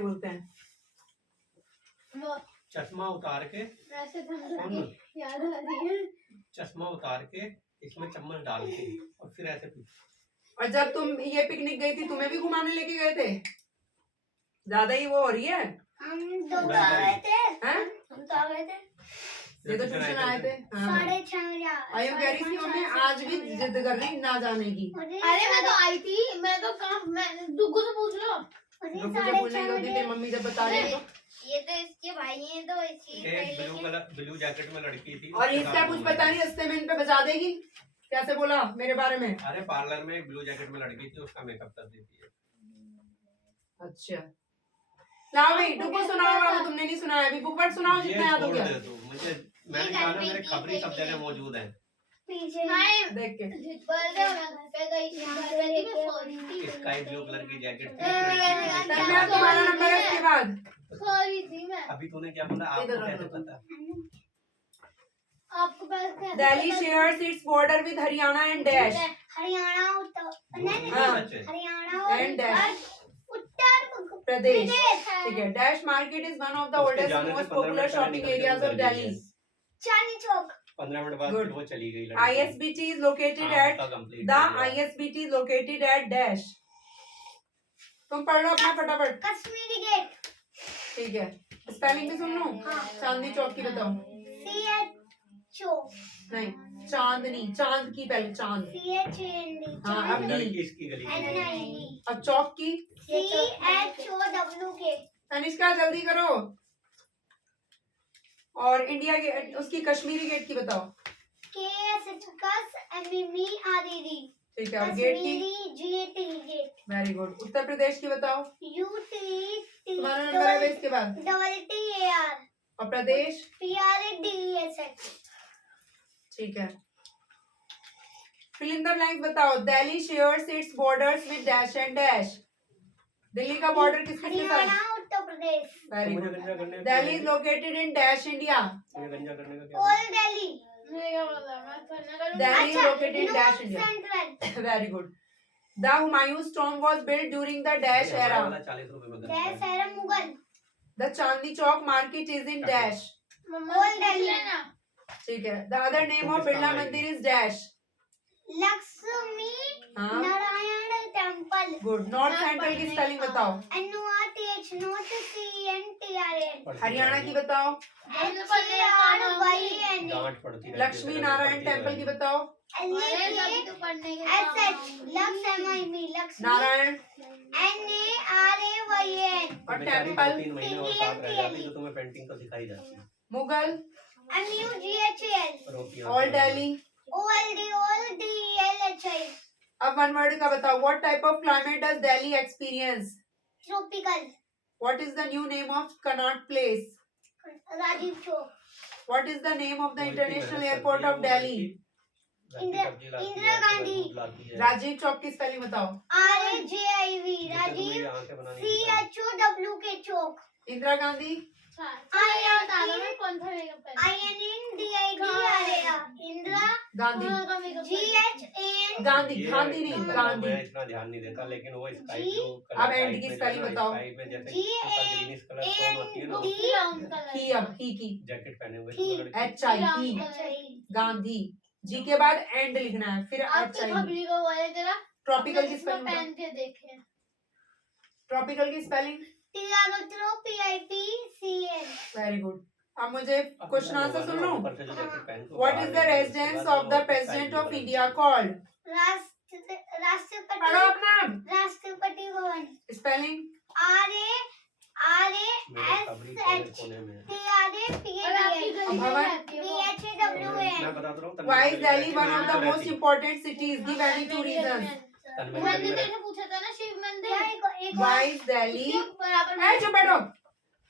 बोलते हैं? चश्मा उतार के याद आ रही है। चश्मा उतार के इसमें चम्मच डाल के और फिर ऐसे पी। और जब तुम ये पिकनिक गई थी तुम्हें भी घुमाने लेके गए थे? ज्यादा ही वो हो रही है। हम तो आ गए थे। हैं? हम तो आ गए थे। ये तो ट्यूशन आए थे। 6:30 बजे। आयु कह रही थी मम्मी आज भी जिद कर रही ना जाने की। अरे मैं तो आई थी। मैं तो दुग्गू से पूछ लो। रुको जब भूलने की होती थी मम्मी जब बता रही तो। ये तो इसके भाई हैं तो इसी एक ब्लू जैकेट में लड़की थी और इसका कुछ पता नहीं रास्ते में इन पे बजा देगी। कैसे बोला मेरे बारे में? अरे पार्लर में एक ब्लू जैकेट में लड़की थी उसका मेकअप कर देती है। अच्छा लाओ भाई डुगो सुनाओ। अब तुमने नहीं सुनाया अभी। बुक वर्ड सुनाओ जितना याद हो गया। मुझे मैंने कहा ना मेरे खबरें सब जगह मौजूद है। पीछे देख के बोल रहे हो ना घर पे गई थी। घर पे थी मैं सो रही थी। स्काई ब्लू कलर की जैकेट थी। मैं तुम्हारा नंबर है इसके बाद। सो रही थी मैं। अभी तूने क्या बोला? आपको कैसे पता? आपको पास क्या? Delhi shares its border with Haryana and dash. Haryana Uttar नहीं हरियाणा एंड डैश उत्तर प्रदेश। ठीक है। Dash market is one of the oldest and most popular shopping areas of Delhi. Chandni Chowk. 15 minute बाद Good. वो चली गई लड़की। ISBT is located at the ISBT is located at dash। तुम पढ़ लो अपना फटाफट। कश्मीरी गेट। ठीक है स्पेलिंग भी सुन लो। चांदनी चौक की बताओ। CHO नहीं चांदनी चांद की पहले चांद। CHAND। हाँ अब लड़की नी। इसकी गली में। NIE। अब चौक की CHOWK। तनिष्का जल्दी करो। और इंडिया के उसकी कश्मीरी गेट की बताओ। KSHMME RED। ठीक है और गेट की? GAT gate. Very good. Uttar Pradesh की बताओ। UT तुम्हारा नंबर है इसके बाद। TTAR। और प्रदेश? PRADES। ठीक है फिल इन द ब्लैंक्स बताओ। Delhi shares it's borders with dash and dash. Delhi का बॉर्डर किसके साथ? हरियाणा उत्तर प्रदेश। वेरी मुझे गुड। गंजा करने का Delhi is located in dash India. मुझे गंजा करने का क्या? Old Delhi. Delhi is located in dash India. Central. Very good. The Humayun tomb was built during the dash era. 40 रुपए में dash era Mughal. The Chandni Chowk market is in dash. Old Delhi. ठीक है। The other name of Birla मंदिर इज डैश। लक्ष्मी हाँ Narayan temple. Good. North central की spelling बताओ। NORTH north CENTRAL। Haryana की बताओ। HRYN। डांट पड़ती है। लक्ष्मी नारायण टेम्पल की बताओ। LKSH Lakshmi Narayan NARAYN। और बेचारी टेम्पल 2-3 महीने और साथ रह जाती तो तुम्हें पेंटिंग तो सिखाई जाती। मुगल। MUGHL। रोटी ऑल दिल्ली। OLDLHI। अब वन वर्ड का बताओ। What type of climate does Delhi experience? Tropical. What is the new name of Connaught Place? Rajiv Chowk. What is the name of the international airport of Delhi? Indira Gandhi. Rajiv Chowk की स्पेलिंग बताओ। RAJIV राजीव CHOWK चौक। Indira Gandhi. Indira Gandhi. GHAN। Gandhi Gandhi नहीं गांधी। मैं इतना ध्यान नहीं देता लेकिन वो स्काई जी। ब्लू अब एंड की स्पेलिंग बताओ। स्काई में जैसे ग्रीनिश कलर टोन होती है ना ही अब ही की जैकेट पहने हुए ही। तो लड़की HI ही गांधी। जी के बाद एंड लिखना है फिर HI। ट्रॉपिकल की स्पेलिंग बताओ। ट्रॉपिकल की स्पेलिंग। PIPCN। Very good. अब मुझे क्वेश्चन आंसर सुन लो। ऊपर से जो जैकेट पहन के what is the residence of the president of India called? पढ़ो अपना राष्ट्रपति भवन। स्पेलिंग। RASTPADHAWN। मैं बताता हूँ Why is Delhi one of the most important cities? Give any two reasons. पूछा था ना शिव मंदिर। Why is Delhi? ए चुप बैठो।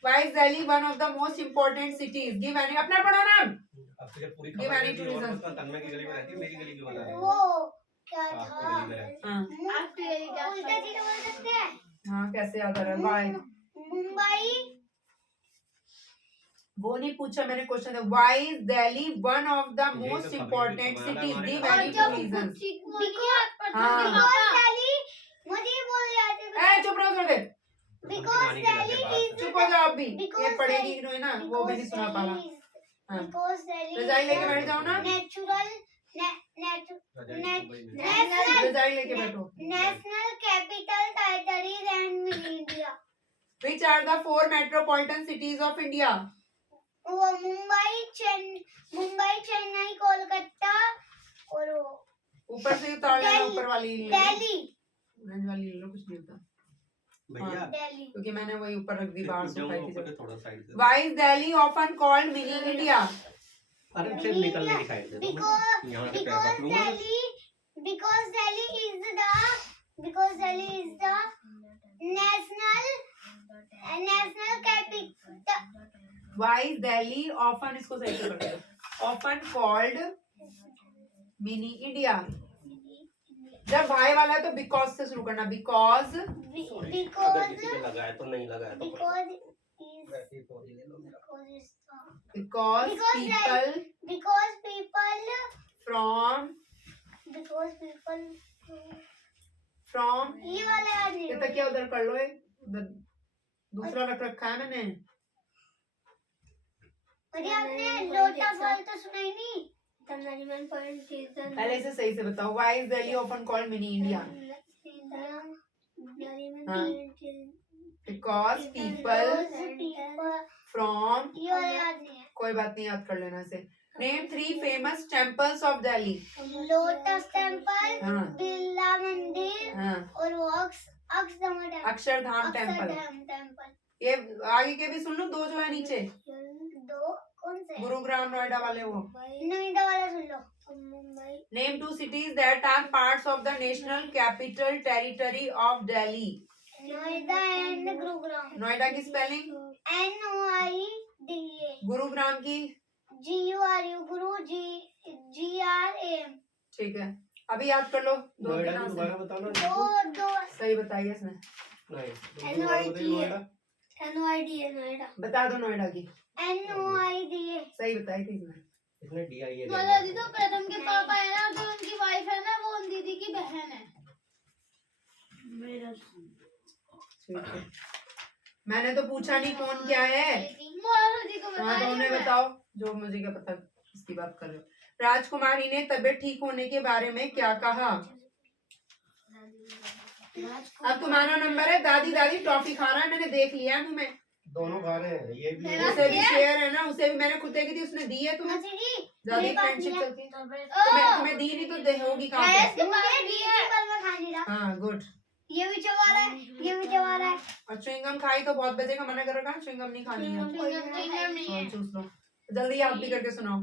Why is Delhi one of the most important cities? Give any अपना पढ़ो ना। अब तुझे पूरी Give खबर any है two कि और reasons. उसका तन्मय की गली में रहती है मेरी गली क्यों बता रही है? वो क्या आपकी था? गली में रहती है। हाँ उल्टा सीधा बोल सकते हैं। हाँ कैसे याद आ रहा है? Why? मुंबई। वो नहीं पूछा मैंने question. Why is Delhi one of the most important cities? Give any two reasons. हाँ Because Delhi मुझे ये बोल रहे थे। ए चुप रहो थोड़ी देर। Because नानी के घर के Delhi बाहर is चुप हो जाओ अभी, ये Because पढ़ेगी नहीं ना, वो भी नहीं सुना पा रहा। हाँ। Because Delhi रजाई लेके बैठ जाओ ना, natural रजाई लेके बैठो। national capital territories and India. Which are the 4 metropolitan cities of India? वो मुंबई चेन्नई कोलकाता और वो ऊपर से उतार लेना, दिल्ली, ऊपर वाली ले लो। दिल्ली ऑरेंज वाली ले लो, कुछ नहीं होता, भैया दिल्ली क्योंकि मैंने वही ऊपर रख दी, बाहर से उठाई थी ऊपर जब। थोड़ा साइड से। Why is Delhi often called mini India? अरे फिर निकलने दिखाई दे दो because यहाँ पे पैर रख लूंगा। because Delhi is the national capital. Why is Delhi often, इसको सही से पढ़ो, often called mini India? जब भाई वाला है तो because से शुरू करना, because अगर किसी पे लगाया तो नहीं लगाया तो वैसे ही पौड़ी ले लो मेरा। because people from ये वाला याद नहीं ये तकिया उधर कर लो, उधर दूसरा रख रखा है मैंने। और ये आपने लोटा फॉल तो सुना ही नहीं। पहले इसे सही से बताओ, why is Delhi often called mini India? हाँ, because people from, ये वाला याद नहीं है। कोई बात नहीं, याद कर लेना इसे। Name 3 famous temples of Delhi. Lotus temple, हाँ। बिरला मंदिर हाँ, और वो अक्षरधाम अक्षरधाम टेम्पल। टेम्पल। ये आगे के भी सुन लो, 2 जो है नीचे, दो कौन से? गुरुग्राम नोएडा वाले वो। नोएडा वाला सुन लो। Mumbai. Name 2 cities that are parts of the national capital territory of Delhi. Noida and Gurugram. Noida की स्पेलिंग, NOIDA। गुरुग्राम की, GURU गुरु GRAM। ठीक है, अभी याद कर लो। दो नोएडा के की नाम से दोबारा बताओ ना। दो सही बताइए इसने, नहीं दोबारा बताइए नोएडा। NOIDA नोएडा। बता दो नोएडा की, NOIDA। सही बताई थी इसने। इसने DIA दादाजी तो प्रथम के पापा है ना, जो उनकी वाइफ है ना, वो उन दीदी की बहन है। मेरा ठीक है, मैंने तो पूछा नहीं कौन क्या है। महाराजी को हाँ तो उन्हें बताओ, जो मुझे क्या पता किसकी बात कर रहे हो। राजकुमारी ने तबीयत ठीक होने के बारे में क्या कहा? अब तुम्हारा नंबर है। दादी दादी टॉफी खा रहा है, मैंने देख लिया है तुम्हें। दोनों खा रहे हैं, ये भी उसे भी शेयर है ना, उसे भी मैंने खुद देखी थी, उसने दी है तुम्हें। ज्यादा फ्रेंडशिप चलती है, तुम्हें दी नहीं तो दे होगी कहाँ पे? हाँ गुड। ये भी चबा रहा है, ये भी चबा रहा है। और च्युइंगम खाई तो बहुत बजेगा, मना कर रखा है च्युइंगम नहीं खानी है। और चूस लो, जल्दी याद भी करके सुनाओ।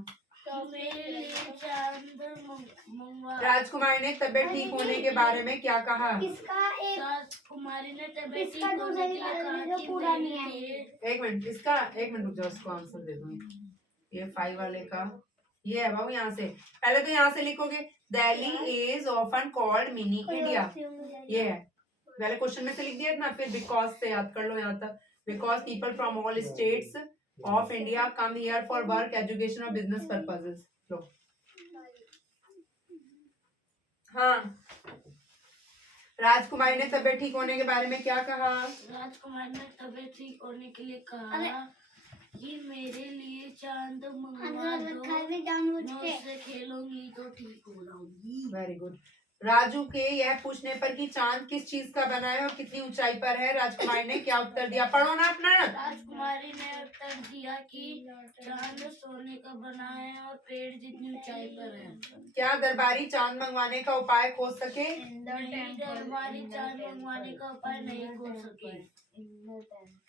राजकुमारी ने तबीयत ठीक होने के बारे में क्या कहा? इसका एक राजकुमारी ने तबीयत इसका ठीक होने दूसरा के लिए कहा जो कि पूरा नहीं है। मेरे एक मिनट, इसका एक मिनट रुक जाओ, इसको आंसर दे दूंगी। ये 5 वाले का ये है बाबू, यहाँ से पहले तो यहाँ से लिखोगे Delhi is often called mini India, ये है पहले क्वेश्चन में से लिख दिया ना, फिर बिकॉज से याद कर लो यहाँ तक। Because people from all states of India come here for work, education और बिजनेस पर्पसेस। लो हाँ, राजकुमारी ने तबीयत ठीक होने के बारे में क्या कहा? राजकुमारी ने तबीयत ठीक होने के लिए कहा कि मेरे लिए चांद मंगवा दो, मैं उससे खेलूंगी तो ठीक हो जाऊंगी। Very good. राजू के यह पूछने पर कि चांद किस चीज का बना है और कितनी ऊंचाई पर है, राजकुमारी ने क्या उत्तर दिया? पढ़ो ना अपना। राजकुमारी ने उत्तर दिया कि चांद सोने का बना है और पेड़ जितनी ऊंचाई पर है। क्या दरबारी चांद मंगवाने का उपाय खोज सके? नहीं, दरबारी चांद मंगवाने का उपाय नहीं खोज सके।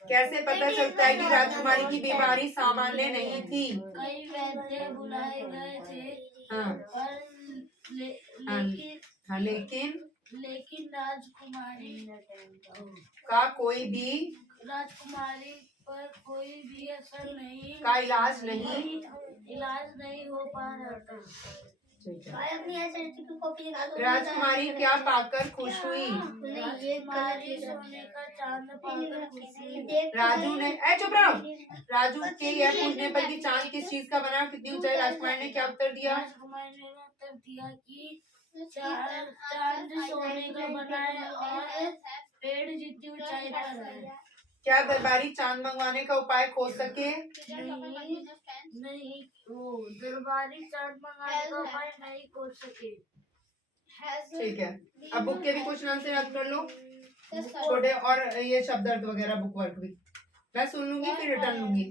कैसे पता चलता है कि राजकुमारी की बीमारी सामान्य नहीं थी? कई वैद्य बुलाए गए थे हाँ पर लेकिन लेकिन राजकुमारी पर कोई भी असर नहीं का इलाज नहीं हो पा रहा था। ठीक है। अपनी एसएसटी की कॉपी निकाल दो। राजकुमारी क्या पाकर खुश हुई? राजकुमारी सोने का चांद पाकर खुशी। राजू ने चुप रहो। राजू के यह पूछने पर कि चांद किस चीज का बना है, कितनी ऊंचाई, राजकुमारी ने क्या उत्तर दिया? राजकुमारी ने उत्तर दिया कि चांद सोने का बना है और पेड़ जितनी ऊंचाई पर है। क्या दरबारी चांद मंगवाने का उपाय खोज सके? नहीं, वो दरबारी चाट मंगाने का उपाय नहीं खोज सके। ठीक है, अब बुक के भी क्वेश्चन आंसर याद कर लो छोटे, और ये शब्द अर्थ वगैरह बुक वर्क भी मैं सुन लूंगी फिर रिटर्न लूंगी।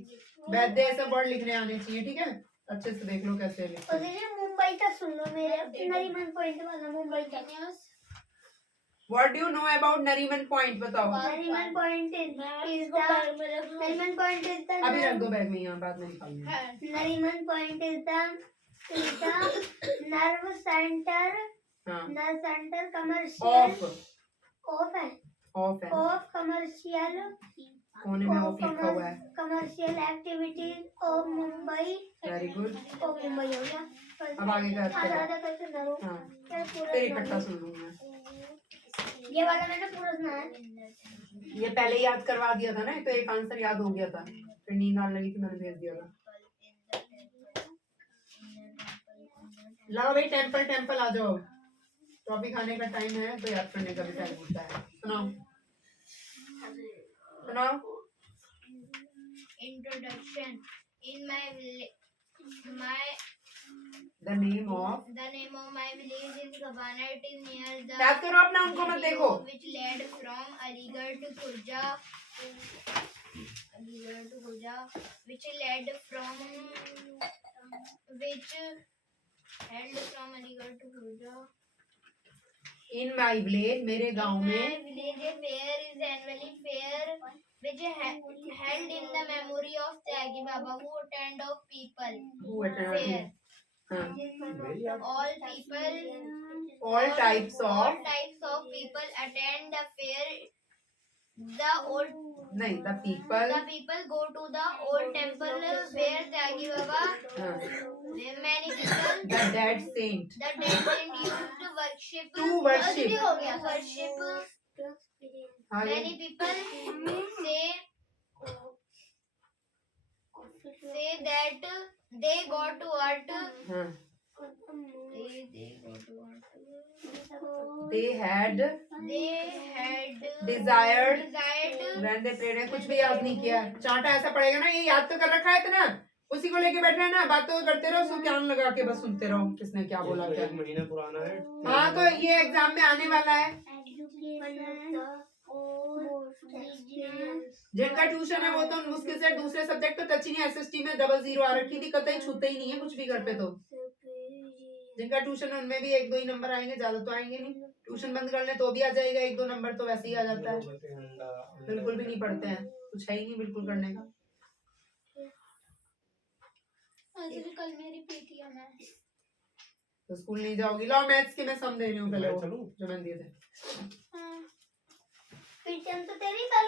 वैद्य ऐसा वर्ड लिखने आने चाहिए, ठीक है? अच्छे से देख लो कैसे लिखते हैं। मुंबई का सुन लो मेरे नरीमन पॉइंट वाला मुंबई का। What do you know about Nariman Point बताओ। Nariman Point is Nariman Point is the अभी रख दो बैग में, यहाँ बाद में निकालना। Nariman Point is the nerve centre हाँ, नर्व सेंटर कमर्शियल ऑफ है ऑफ है, ऑफ कमर्शियल कोने में ऑफ लिखा हुआ है। Commercial activities of Mumbai. Very good. Of Mumbai हो गया। अब आगे का अर्थ आधा करो। आधा करके करो। हाँ, फिर पूरा फिर इकट्ठा सुन लूंगा। ये वाला मैंने पूरा सुना है। ये पहले याद करवा दिया था ना, तो एक आंसर याद हो गया था, फिर नींद आने लगी थी, मैंने भेज दिया था। लाओ भाई, टेम्पल टेम्पल आ जाओ। टॉपिक खाने का टाइम है तो याद करने का भी टाइम होता है। सुनाओ सुनाओ। Introduction. In my The name of the name of my village is Gabana. It is near the याद करो अपना, उनको मत देखो। which led from Aligarh to Khurja. Aligarh to Khurja, which led from Aligarh to Khurja. In my village, मेरे गांव My में। village a fair is annually fair which held in the memory of Tyagi Baba who attend of people. Who attend? Fair. हाँ, All people, all types all of, types of people attend the fair. The नहीं, the people, people go to the old temple where Tyagi Baba. हाँ, Many people. the dead saint, The dead saint used to worship. To worship. अभी हो गया worship. हाँ, ये Many people say that they got to what? हाँ, They got to what? they had They had desired desired when they prayed। कुछ भी याद नहीं किया, चांटा ऐसा पड़ेगा ना, ये याद तो कर रखा है इतना, उसी को लेके बैठ रहे हैं ना, बातों करते रहो, उसको कान लगा के बस सुनते रहो किसने क्या बोला क्या। एक महीना पुराना है। हाँ, तो ये एग्जाम में आने वाला है। जिनका ट्यूशन है वो तो मुश्किल से दूसरे सब्जेक्ट तो टच ही नहीं, एसएसटी में 00 आ रखी थी, कतई छूते ही नहीं है कुछ भी घर पे। तो जिनका ट्यूशन है उनमें भी 1-2 ही नंबर आएंगे, ज्यादा तो आएंगे नहीं। ट्यूशन बंद कर ले तो भी आ जाएगा, 1-2 नंबर तो वैसे ही आ जाता है। बिल्कुल भी नहीं पढ़ते हैं, कुछ है ही नहीं बिल्कुल करने का। कल मेरी पीटीएम है। तो स्कूल नहीं जाओगी। लो मैथ्स के मैं सम दे रही हूँ पहले, वो जो मैंने दिए थे। पीटीएम तो तेरी कल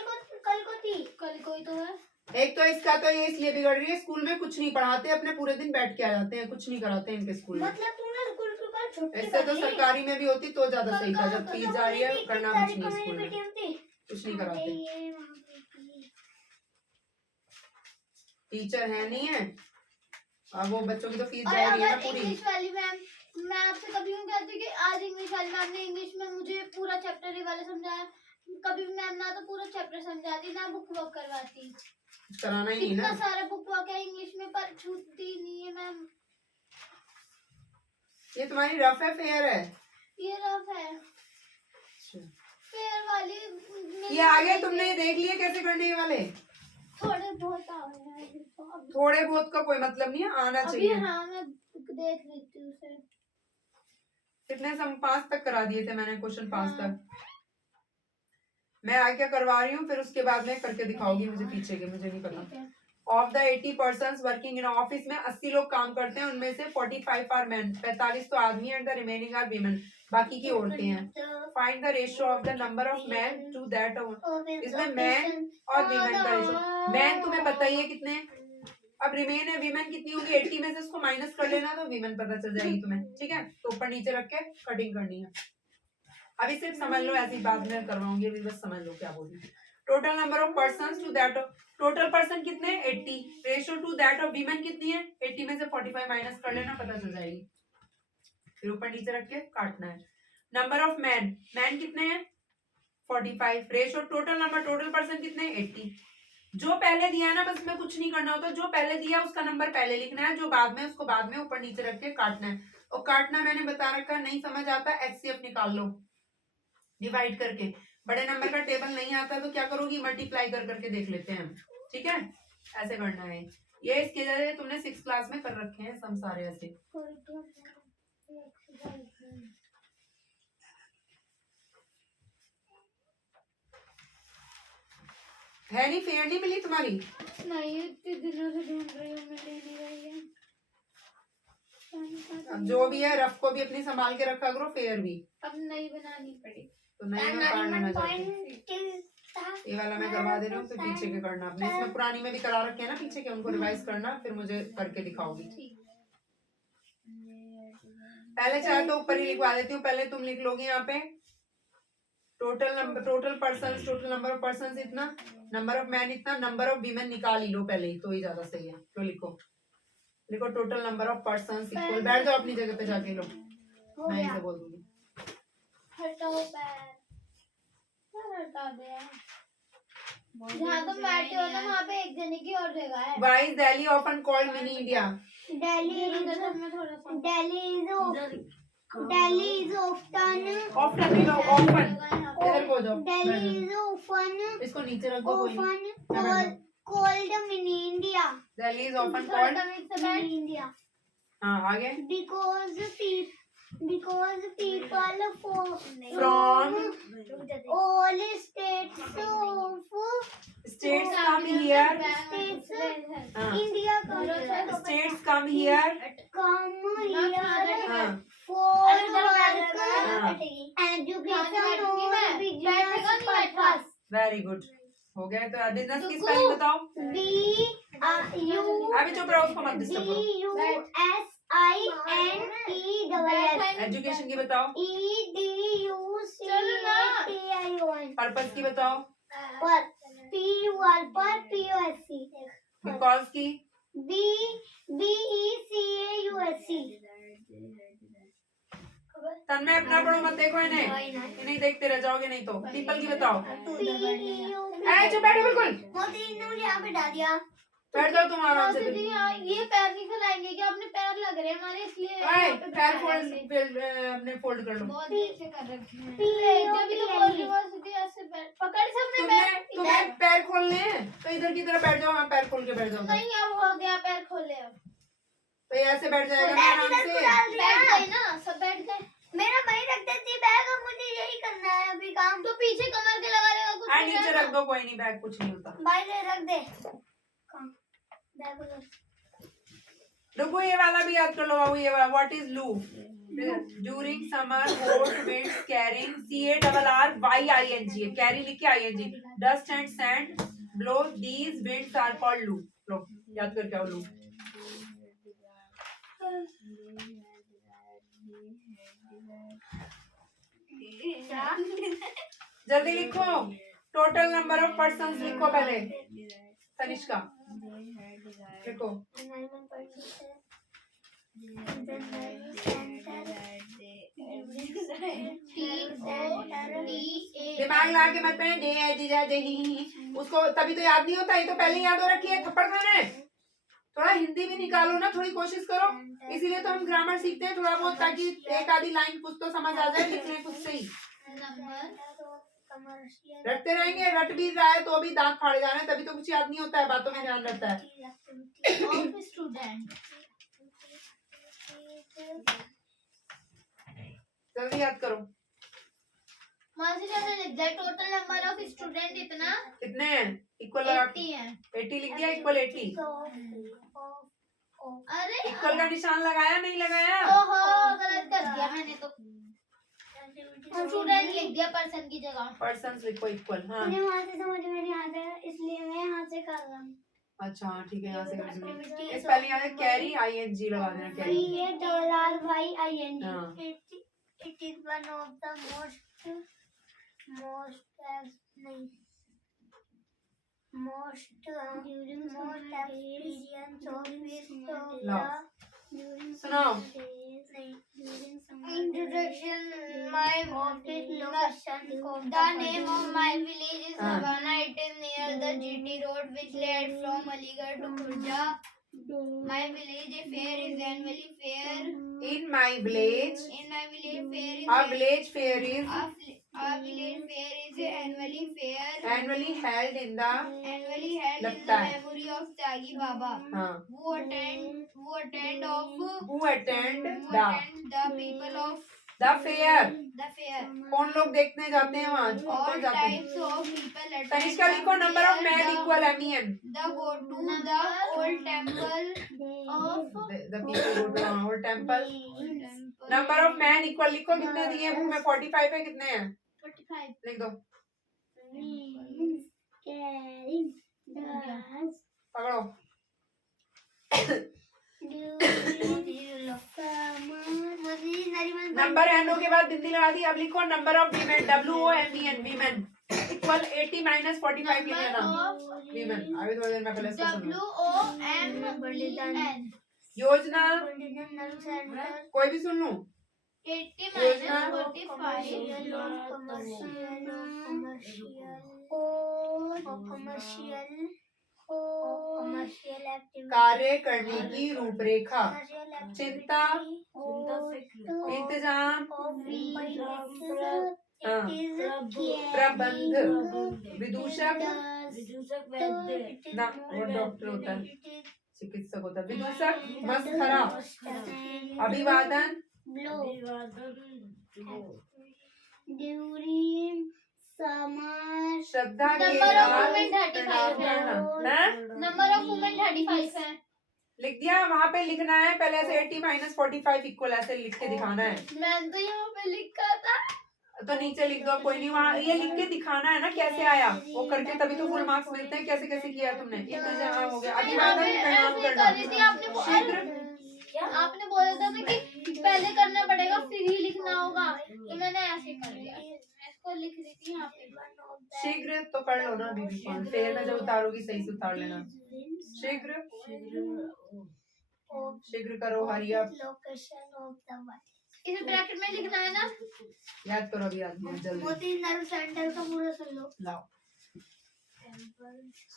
को थी। कल को ही तो है। एक तो इसका तो ये इसलिए बिगड़ रही है, स्कूल में कुछ नहीं पढ़ाते, अपने पूरे दिन बैठ के आ जाते हैं, कुछ नहीं कराते इनके स्कूल में। मतलब तूने स्कूल के बाद छुट्टी ऐसे तो कर ली? सरकारी में भी होती तो ज्यादा सही था, जब फीस जा रही है कितनी करना तारीख कुछ को नहीं, मेरी स्कूल में पीटीएम थी? कुछ नहीं कराते। ये वहाँ पे थी। टीचर है नहीं है, अब वो बच्चों की तो फीस और जा रही है ना अगर पूरी। इंग्लिश वाली मैम, मैं आपसे कभी यूँ कहती कि आज इंग्लिश वाली मैम ने इंग्लिश में मुझे पूरा चैप्टर ये वाला समझाया, कभी भी मैम ना तो पूरा चैप्टर समझाती ना बुक वर्क करवाती। कुछ कराना ही नहीं इतना ना। सारा बुक वर्क है इंग्लिश में पर छूटती नहीं है मैम। ये तुम्हारी रफ है फेयर है? ये रफ है फेयर वाली। ये आगे तुमने देख लिए कैसे करने ये वाले? थोड़े बहुत आ रहे हैं। थोड़े बहुत का कोई मतलब नहीं है, आना अभी चाहिए। हाँ मैं देख लेती हूँ उसे। कितने सम 5 तक करा दिए थे मैंने, क्वेश्चन 5 तक। मैं आगे करवा रही हूँ, फिर उसके बाद में करके दिखाओगी मुझे पीछे के, मुझे नहीं पता। Of the 80 person working in office में 80 लोग काम करते हैं, उनमें से 45 आर मैन, 45 तो आदमी and the remaining are women, बाकी की औरतें हैं। Find the ratio of the number of man to that. इसमें मैन और वीमेन का रेशियो, मैन तुम्हें पता ही है कितने, अब रिमेन है वीमेन कितनी होगी, 80 में से इसको माइनस कर लेना तो वीमेन पता चल जाएगी तुम्हें, ठीक है? तो ऊपर नीचे रख के कटिंग करनी है। अभी सिर्फ समझ लो, ऐसी बात में करवाऊंगी, अभी बस समझ लो क्या बोल रही है। Total number of person to that of, total person कितने 80, ratio to that of women कितनी है 80 में से 45 माइनस कर लेना, पता चल जाएगी। फिर ऊपर नीचे रख के काटना है। नंबर ऑफ मैन, मैन कितने हैं 45 ratio total number total person कितने 80 जो पहले दिया है ना बस में कुछ नहीं करना होता जो पहले दिया उसका नंबर पहले लिखना है जो बाद में उसको बाद में ऊपर नीचे रख के काटना है और काटना मैंने बता रखा नहीं समझ आता एचसीएफ निकाल लो डिवाइड करके बड़े नंबर का टेबल नहीं आता तो क्या करोगी मल्टीप्लाई कर करके देख लेते हैं ठीक है ऐसे करना है ये इसके जरिए तुमने 6 क्लास में कर रखे हैं सम सारे ऐसे है नहीं फेयर नहीं मिली तुम्हारी नहीं इतने दिनों से ढूंढ रही हूँ मैं ले नहीं रही है अब जो भी है रफ को भी अपनी संभाल के रखा करो फेयर भी अब नहीं बनानी पड़ी तो नहीं मैं करना चाहती ये वाला मैं करवा दे रही हूँ फिर पीछे के करना अपने इसमें पुरानी में भी करा रखे हैं ना पीछे के उनको रिवाइज करना फिर मुझे करके दिखाओगी पहले चाहे तो ऊपर ही लिखवा देती हूँ पहले तुम लिख लोगी यहाँ पे टोटल नंबर ऑफ पर्सन इतना नंबर ऑफ मैन इतना नंबर ऑफ वीमेन निकाल ही लो पहले ही तो ही ज्यादा सही है तो लिखो total number of person equal बैठ जाओ अपनी जगह पे जाके लो मैं इसे बोल दूंगी हटाओ पैर हटा दिया जहाँ तुम बैठे हो ना वहाँ पे एक जने की और जगह है Why is Delhi often called mini India? Delhi is often Often you know often इधर को जाओ Delhi is often इसको नीचे रख दो कोई नहीं called mini India. Delhi is often called mini India हाँ आगे because people from all states come here हाँ India states come here हाँ for work, education or business purpose. Very good हो गया तो बिजनेस की स्पेलिंग बताओ अभी चुप रहो उसको मत डिस्टर्ब करो BUSINESS एजुकेशन की बताओ EDUCATION पर्पस की बताओ पर PUSC बिकॉज की BECAUSC तन्मय अपना पढ़ो मत देखो इन्हें देखते रह जाओगे नहीं तो पीपल की बताओ ऐ चुप बैठो बिल्कुल यहाँ पे डाल दिया बैठ जाओ तुम आराम से दीदी ये पैर नहीं फैलाएंगे क्या अपने पैर लग रहे हैं हमारे इसलिए पैर फोल्ड अपने फोल्ड कर लो बहुत देर से कर रखे हैं जब भी तुम बोल रही हो सीधे ऐसे पकड़ सबने पैर तुम्हें पैर खोलने हैं तो इधर की तरफ बैठ जाओ हाँ पैर खोल के बैठ जाओ नहीं अब हो गया पैर खोले अब तो ये ऐसे बैठ जाएगा ना आराम से बैठ गए ना सब बैठ गए मेरा वही रख देती बैग अब मुझे यही करना है अभी काम तो पीछे कमर के लगा लेगा कुछ नहीं नीचे रख दो कोई नहीं बैग कुछ नहीं होता भाई ले रख दे बैग रुको ये वाला भी याद कर लो बाबू ये वाला what is loo during summer hot winds carrying CARRYING carry लिख के ING dust and sand blow these winds are called loo लो याद करके आओ लू जल्दी लिखो टोटल नंबर ऑफ पर्सन्स लिखो पहले तनिष्का लिखो दिमाग लगा के मत पहने डे है जीजा जे ही उसको तभी तो याद नहीं होता ये तो पहले याद हो रखी है थप्पड़ खाना है थोड़ा हिंदी भी निकालो ना थोड़ी कोशिश करो इसीलिए तो हम ग्रामर सीखते हैं थोड़ा बहुत ताकि एक आधी लाइन कुछ तो समझ आ जाए लिखने कुछ से ही रटते रहेंगे रट भी रहा है तो भी दांत फाड़े जा रहे हैं तभी तो कुछ याद नहीं होता है बातों में ध्यान रहता है स्टूडेंट जल्दी याद करो मासी जाने लिख जाए टोटल नंबर ऑफ स्टूडेंट इतना कितने हैं इक्वल लगा 80 है 80 लिख दिया इक्वल 80 अरे इक्वल का निशान लगाया नहीं लगाया ओहो गलत कर दिया मैंने तो स्टूडेंट लिख दिया पर्सन की जगह पर्सन्स लिखो इक्वल हाँ मुझे वहां से समझ में नहीं आता इसलिए मैं यहाँ से कर रहा हूँ अच्छा हाँ ठीक है यहाँ से कर दूंगी इस पहले यहाँ कैरी ING लगा देना कैरी CARRYING हाँ it is one of the most experience of सुनो Introduction. My office location. The name of my village is Havana. It is near the GT road which led from Aligarh to Khurja. My village fair is annually fair. In my village, In my village fair is a village fair is a village fair is annually fair. annually held in the Annually held in लगता the है। memory of Tyagi Baba. हाँ Who attend who attend the people of the fair। the fair. कौन लोग देखने जाते हैं वहाँ? कौन All कौन जाते हैं? types of people attend Tanishka लिखो the number of fair. Man equal MEN। The go to the old temple of The people go to old temple। Number of man equal लिखो कितने दिए हैं बुक में? 45 है, कितने हैं 45. लिख दो, पकड़ो। नंबर एनओ के बाद बिंदी लगा दी। अब लिखो number of women WOMEN women equal 80 minus 45 लिख लेना वीमेन। अभी थोड़ी देर में पहले इसको सुनो। WOMEN. योजना कोई भी सुन लूं। 80 minus 45. कार्य करने की रूपरेखा, चिंता, इंतजाम, प्रबंध, विदूषक ना वो डॉक्टर होता है, चिकित्सक होता है। विदूषक मसखरा, अभिवादन, श्रद्धा के Number of साथ women 35 है। प्रणाम करना। हैं? Number of women 35 है। लिख दिया। वहाँ पे लिखना है पहले ऐसे 80 माइनस 45 इक्वल ऐसे लिख के दिखाना है। मैंने तो यहाँ पे लिखा था। तो नीचे लिख दो, कोई नहीं। वहाँ ये लिख के दिखाना है ना कैसे आया, वो करके तभी तो फुल मार्क्स मिलते हैं। कैसे कैसे किया तुमने? इंतजाम हो गया, अभिवादन प्रणाम करना, शीघ्र। आपने बोला था ना कि पहले करना पड़ेगा फिर ही लिखना होगा, तो मैंने ऐसे कर दिया। मैं इसको लिख रही थी यहाँ पे। शीघ्र तो कर लो ना बीबी कौन। फेर में जब उतारोगी सही से उतार लेना। शीघ्र शीघ्र करो, हरी अप। इसे ब्रैकेट में लिखना है ना। याद करो अभी, याद नहीं जल्दी मोती नर्व सेंटर का पूरा सुन लो। लाओ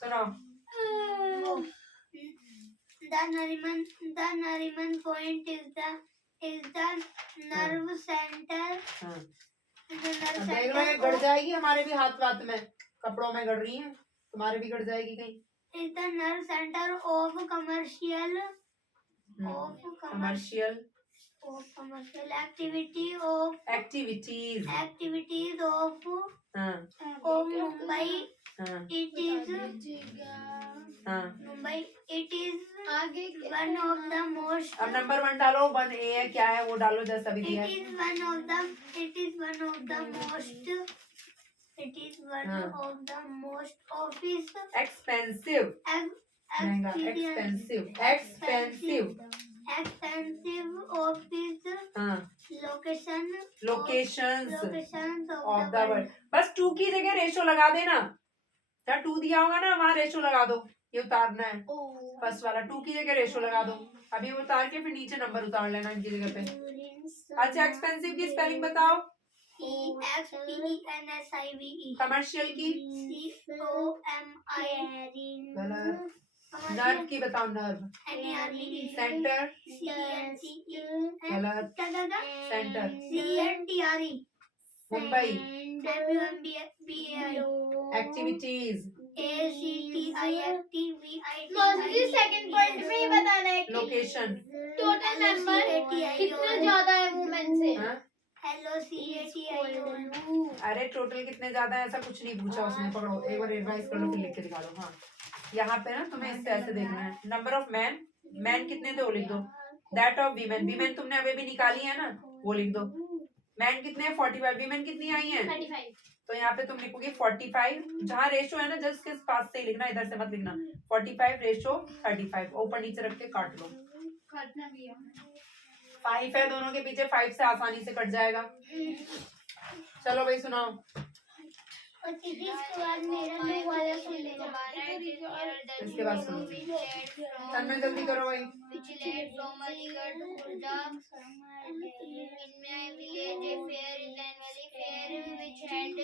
सुनो। The Nariman point is the nerve center. हाँ The nerve अब देख लो, ये गड़ जाएगी हमारे भी हाथ वाथ में, कपड़ों में गड़ रही है, तुम्हारे भी गड़ जाएगी कहीं। is the nerve center of commercial activities of हाँ Mumbai. हाँ It is हाँ। Mumbai. It is one of the most. अब नंबर 1 डालो, 1A है, क्या है वो डालो जैसा भी दिया है। It is one of the most office expensive, महंगा, एक्सपेंसिव office हाँ locations locations of of the the world. बस 2 की जगह रेशो लगा देना। जहाँ 2 दिया होगा ना वहाँ रेशो लगा दो। ये उतारना है फर्स्ट वाला, 2 की जगह रेशो लगा दो। अभी उतार के फिर नीचे नंबर उतार लेना इनकी जगह पे। अच्छा एक्सपेंसिव की स्पेलिंग बताओ। EXPENSIVE कमर्शियल की COMI गलत। नर्व की बताओ, नर्व। सेंटर गलत। Centre CNTRE Mumbai. MUMBAI activities मुझे सेकंड पॉइंट में ही बताना है कि लोकेशन टोटल मेंबर कितने ज्यादा है वुमेन से। हाँ? अरे टोटल कितने ज्यादा है ऐसा कुछ नहीं पूछा उसने। पकड़ो एक बार रिवाइज कर लो फिर लिख के दिखा दो। हाँ यहाँ पे ना तुम्हें इससे ऐसे देखना है। नंबर ऑफ मैन, मैन कितने थे वो लिख दो। दैट ऑफ वीमेन, वीमेन तुमने अभी भी निकाली है ना वो लिख दो। मैन कितने हैं 45, वीमेन कितनी आई हैं 35। तो यहाँ पे तुम लिखोगे 45। जहाँ रेशो है ना जस्ट के पास से ही लिखना, इधर से मत लिखना। 45 रेशो 35 ऊपर नीचे रख के काट लो। काटना भी है 5 है दोनों के पीछे, 5 से आसानी से कट जाएगा। चलो भाई सुनाओ। और इसके बाद मेरा नो वाला सुन लेगा। इसके बाद सुनो। तन्मय जल्दी करो भाई। Which led from Aligarh to Khurja. In my village, a fair is annually fair, which had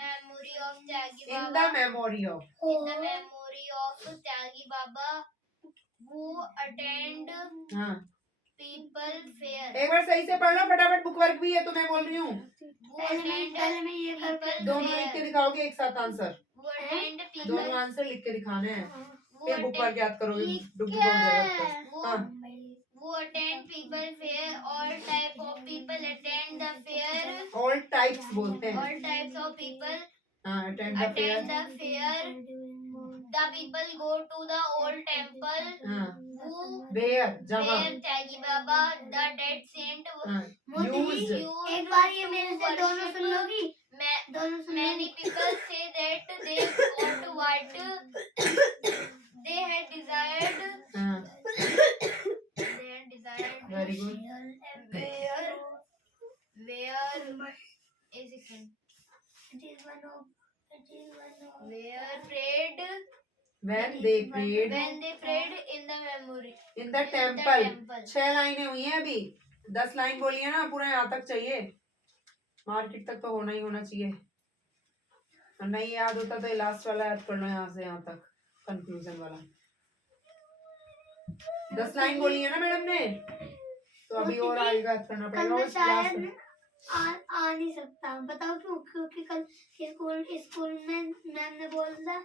memory of Tyagi in the Baba. Memory of. In the memory of Tyagi Baba, who attend हाँ people fair. एक बार सही से पढ़ लो फटाफट, book work भी है तो मैं बोल रही हूँ। Who attend people दोनों लिख के fair. दिखाओगे एक साथ आंसर। Who attend दोनों people. आंसर लिख के दिखाने हैं, Who फिर बुक वर्क attend. याद करोगे, डुब हो जाएगा। हाँ Who attend people fair. All type of people attend the fair. All types बोलते हैं। All types of people हाँ attend the attend fair. the fair. The people go to the old temple. हाँ Who where जहाँ। where Tyagi Baba, the dead saint, हाँ used. एक बार ये मेरे से दोनों सुन लोगी। Many people say that they got what they had desired. हाँ They had desired. Very good. Where a second. Where prayed when they prayed when they prayed in the memory. In the temple. 6 लाइनें हुई हैं अभी, 10 line बोली है ना, पूरा यहाँ तक चाहिए, मार्केट तक तो होना ही होना चाहिए। और नहीं याद होता तो ये लास्ट वाला याद कर लो, यहाँ से यहाँ तक कंक्लूजन वाला। 10 लाइन बोली है ना मैडम ने, तो अभी और आगे याद करना पड़ेगा। और लास्ट आ नहीं सकता, बताओ क्यों? क्योंकि कल स्कूल में मैम ने बोला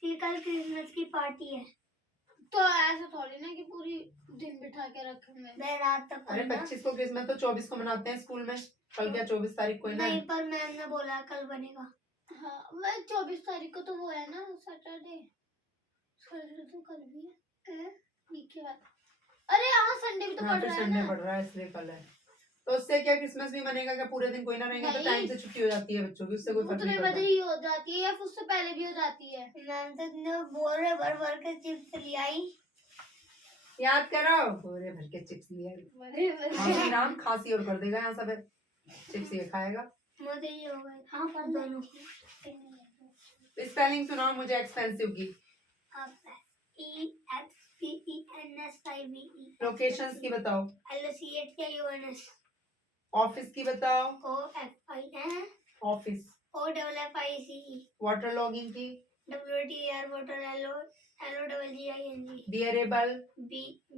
कि कल क्रिसमस की पार्टी है। तो ऐसा थोड़ी ना कि पूरी दिन बिठा के रखेंगे, मैं रात तक। अरे 25 को क्रिसमस तो 24 को मनाते हैं स्कूल में, कल क्या 24 तारीख को है ना? नहीं, पर मैम ने बोला कल बनेगा। हाँ, मैं 24 तारीख को तो वो है ना सैटरडे, तो कल भी है वीक के बाद। अरे हाँ, संडे भी तो हाँ पड़ फिर रहा है संडे ना। पड़ रहा है इसलिए कल है। तो उससे क्या क्रिसमस भी मनेगा क्या? पूरे दिन कोई ना रहेगा तो नहीं। टाइम से छुट्टी हो जाती है बच्चों की, उससे कोई फर्क उतने नहीं बजे पड़ता। ही हो जाती है या फिर उससे पहले भी हो जाती है। मैम तो बोरे भर भर के चिप्स ले आई। याद करो, बोरे भर के चिप्स लिए आई। नाम खांसी और कर देगा यहाँ सब, चिप्स ये खाएगा। मुझे ये हो गए। हाँ, पर दोनों स्पेलिंग सुनाओ मुझे एक्सपेंसिव की। EXPENSIVE। लोकेशंस की बताओ। LCHKUNS। ऑफिस की बताओ। OFIN। Office. OFFICE। Water logging की। WTR water LOGGING। Bearable.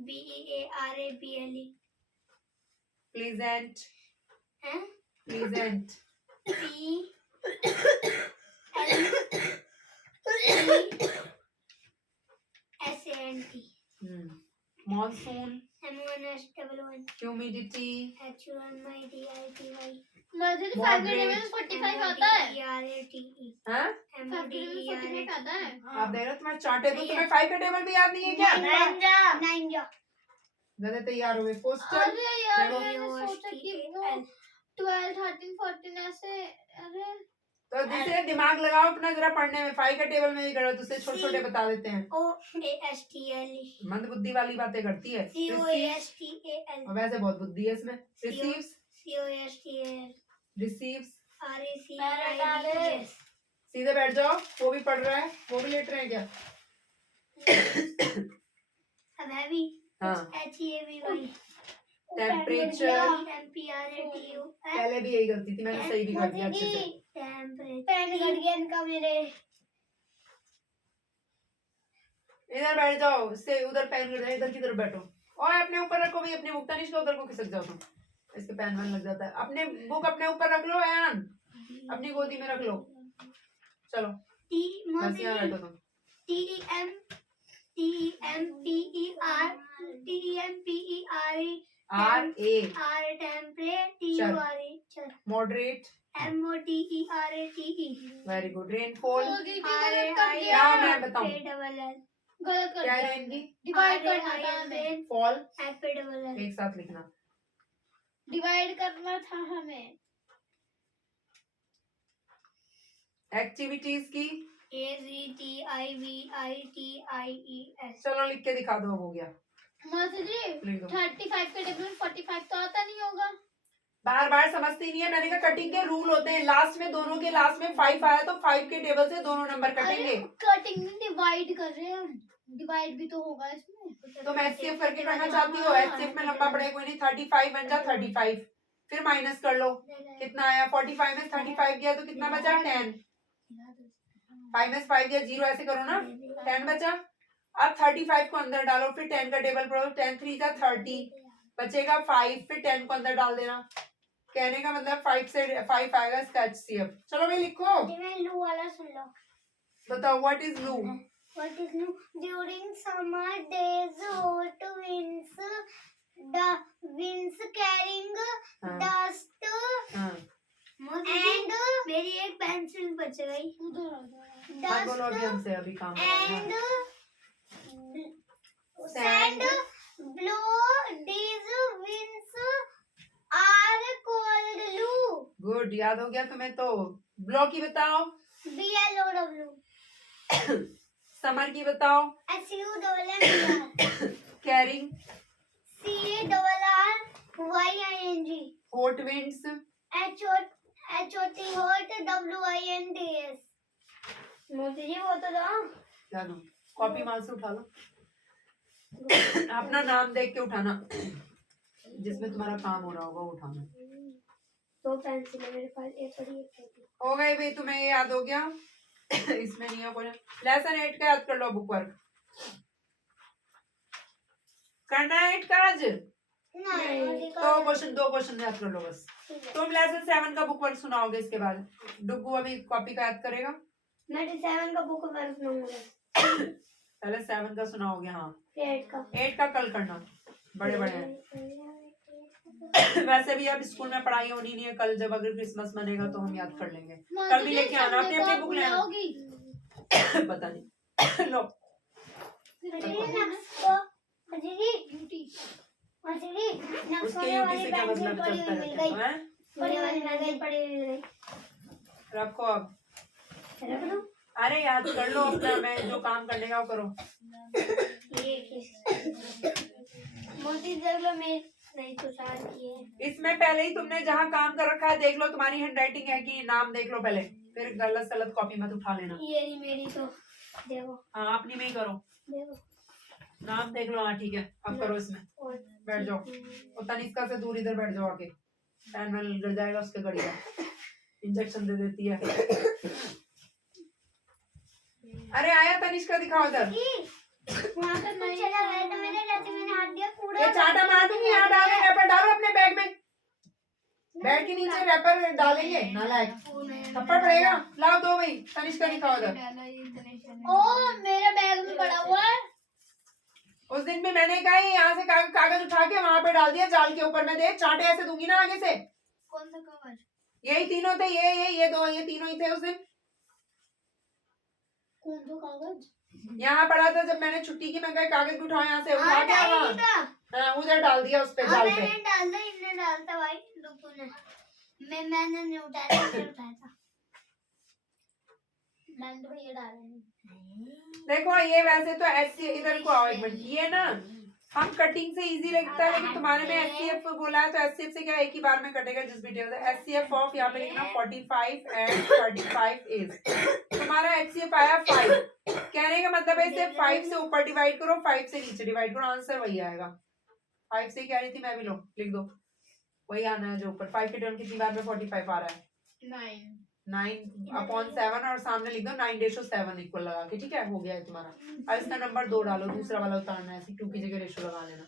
BEARABLE। Pleasant. हैं? Pleasant. PLESANT। Monsoon. MONSOON। Humidity. HUMIDITY। Moderate। 45 आता है। हाँ MODERATE आता है। आप देख रहे हो तुम्हारे चार्ट है तो तुम्हें 5 का टेबल भी याद नहीं है क्या? नाइंजा। गधे तैयार हो गए। पोस्टल। अरे यार, देखो। मैंने सोचा कि वो 12, 13, 14 ऐसे। अरे तो जिसे दिमाग लगाओ अपना जरा पढ़ने में, 5 का टेबल में भी करो तो छोटे छोटे बता देते हैं। OASTLE। मंद बुद्धि वाली बातें करती है। COASTAL। और वैसे बहुत बुद्धि है इसमें। रिसीव्स। COSTAL। रिसीव्स। RECIVES। सीधे बैठ जाओ, वो भी पढ़ रहा है, वो भी लेट रहे हैं क्या? अब हैवी। हाँ। HEAVY। टेम्परेचर। TEMPERATURE। पहले भी यही गलती थी, मैंने सही भी कर दिया अच्छे से। पेन घट गया इनका मेरे। इधर बैठ जाओ, इससे उधर पेन गिर जाए, इधर की तरफ बैठो। और अपने ऊपर रखो भाई अपनी बुक, तनिष का उधर को खिसक जाओ तुम, इसके पेन वैन लग जाता है। अपने बुक अपने ऊपर रख लो अयान, अपनी गोदी में रख लो। चलो बस यहाँ बैठो तुम। TEMPERATURE। Moderate. MODERATE। Very good. Rainfall. क्या मैं बताऊं? गलत कर क्या दिया। रेन की? डिवाइड करना था हमें। फॉल। FALL। एक साथ लिखना। डिवाइड करना था हमें। एक्टिविटीज की। ACTIVITIES। चलो लिख के दिखा दो, हो गया। माता जी, लिख दो। 35 के टेबल में 45 तो आता नहीं होगा। बार बार समझती नहीं है। मैंने कहा कटिंग के रूल होते हैं, लास्ट में दोनों के लास्ट में 5 आया तो 5 के टेबल से दोनों नंबर कटेंगे। कटिंग में डिवाइड कर रहे हैं हम, डिवाइड भी तो होगा इसमें। तो मैं एचसीएफ करके करना चाहती हो, एचसीएफ में लंबा पड़ेगा कोई नहीं। 35 बन जा 35, फिर माइनस कर लो कितना आया। 45 में 35 गया तो कितना बचा 10, 5 में 5 गया 0, ऐसे करो ना 10 बचा। अब 35 को अंदर डालो, फिर 10 का टेबल पढ़ो, 10 3 जा 30 बचेगा 5, फिर 10 को अंदर डाल देना। कहने का मतलब 5 से 5 आएगा इसका एचसीएफ। चलो भाई लिखो, लू वाला सुन लो। बताओ व्हाट इज लू। What is new? During summer days, hot winds, the winds carrying हाँ। dust हाँ and मेरी एक पेंसिल बच गई। हाँ, बोलो अभी हमसे, अभी काम कर रहे हैं। and sand blow these winds are called loo. Good, याद हो गया तुम्हें। तो ब्लो की बताओ, BLOW. समर की बताओ, SUMMR. Carrying, CARRYING. Hot winds, HOT hot WINDS. Modi ji वो तो दो। याद हो, कॉपी मार से उठा लो। अपना नाम देख के उठाना, जिसमें तुम्हारा काम हो रहा होगा वो उठाना। दो पेंसिल है मेरे पास, एक बड़ी एक छोटी। हो गई भाई, तुम्हें ये याद हो गया। इसमें नहीं है कोई। लेसन 8 का याद कर लो, बुक वर्क करना है 8 का आज। नहीं तो क्वेश्चन 2 क्वेश्चन याद कर लो बस। तुम लेसन 7 का बुक वर्क सुनाओगे इसके बाद। डुग्गू अभी कॉपी का याद करेगा। मैं 7 का बुक वर्क सुनाऊंगा। पहले 7 का सुनाओगे। हाँ 8 का कल करना, बड़े बड़े हैं। वैसे भी अब स्कूल में पढ़ाई होनी नहीं है, कल जब अगर क्रिसमस मनेगा तो हम याद कर लेंगे। कल भी लेके आना अपनी अपनी बुक लेना। पता नहीं लो उसके यूटी से क्या मतलब चलता रहता है। रखो अब, अरे याद कर लो अपना, मैं जो काम करने का वो करो। मोदी देख लो, मैं नहीं तो साथ इसमें पहले ही तुमने जहाँ काम कर रखा है देख लो, तुम्हारी हैंडराइटिंग है कि नाम देख लो पहले, फिर गलत सलत कॉपी मत उठा लेना। ये नहीं मेरी तो देखो। हाँ अपनी में ही करो, देखो नाम देख लो। हाँ ठीक है, अब करो इसमें। बैठ जाओ, और तनिष्का से दूर इधर बैठ जाओ आके, पैन वैन गिर जाएगा उसके गड़ी का, इंजेक्शन दे देती है। अरे आया तनिष्का, दिखाओ इधर। वहाँ पे मैं चला गया तो मैंने हाथ दिया पूरा। ये चाटा मार दूंगी, यहाँ डालो रैपर, डालो अपने बैग में। बैग के नीचे रैपर डालेंगे, नालायक, थप्पड़ पड़ेगा। लाओ दो भाई, तनिष्का दिखाओ इधर। ओ मेरा बैग में पड़ा हुआ है। उस दिन भी मैंने कहा यहाँ से कागज उठा के वहां पे डाल दिया जाल के ऊपर में। देख चाटे ऐसे दूंगी ना आगे से। कौन सा कागज? यही तीनों थे, ये दो, ये तीनों ही थे उस दिन। कौन सा कागज? यहाँ पड़ा था जब मैंने छुट्टी की, मैं कहा कागज भी उठाओ यहाँ से, उठा के हाँ उधर डाल दिया उस पे जाल पे। मैंने डाल दिया, इन्हें डालता भाई रुको ने। मैंने नहीं उठाया, मैंने उठाया था। मैंने तो ये डाला नहीं। देखो ये वैसे तो ऐसे, इधर को आओ एक मिनट। ये ना हम कटिंग से इजी लगता है, लेकिन तुम्हारे में एचसीएफ बोला है तो एचसीएफ से क्या एक ही बार में कटेगा जिस भी टेबल। एचसीएफ ऑफ यहाँ पे लिखना 45 एंड 35 इज। तुम्हारा एचसीएफ आया 5। कहने का मतलब है इसे 5 से ऊपर डिवाइड करो, 5 से नीचे डिवाइड करो, आंसर वही आएगा। 5 से कह रही थी मैं भी, लो लिख दो, वही आना है जो ऊपर। 5 के टर्म कितनी बार में 45 आ रहा है? 9/7 और सामने लिख दो 9/7 इक्वल लगा के। ठीक है, हो गया है तुम्हारा। अब इसका नंबर 2 डालो, दूसरा वाला उतारना है, ऐसे 2 की जगह रेशो लगा लेना।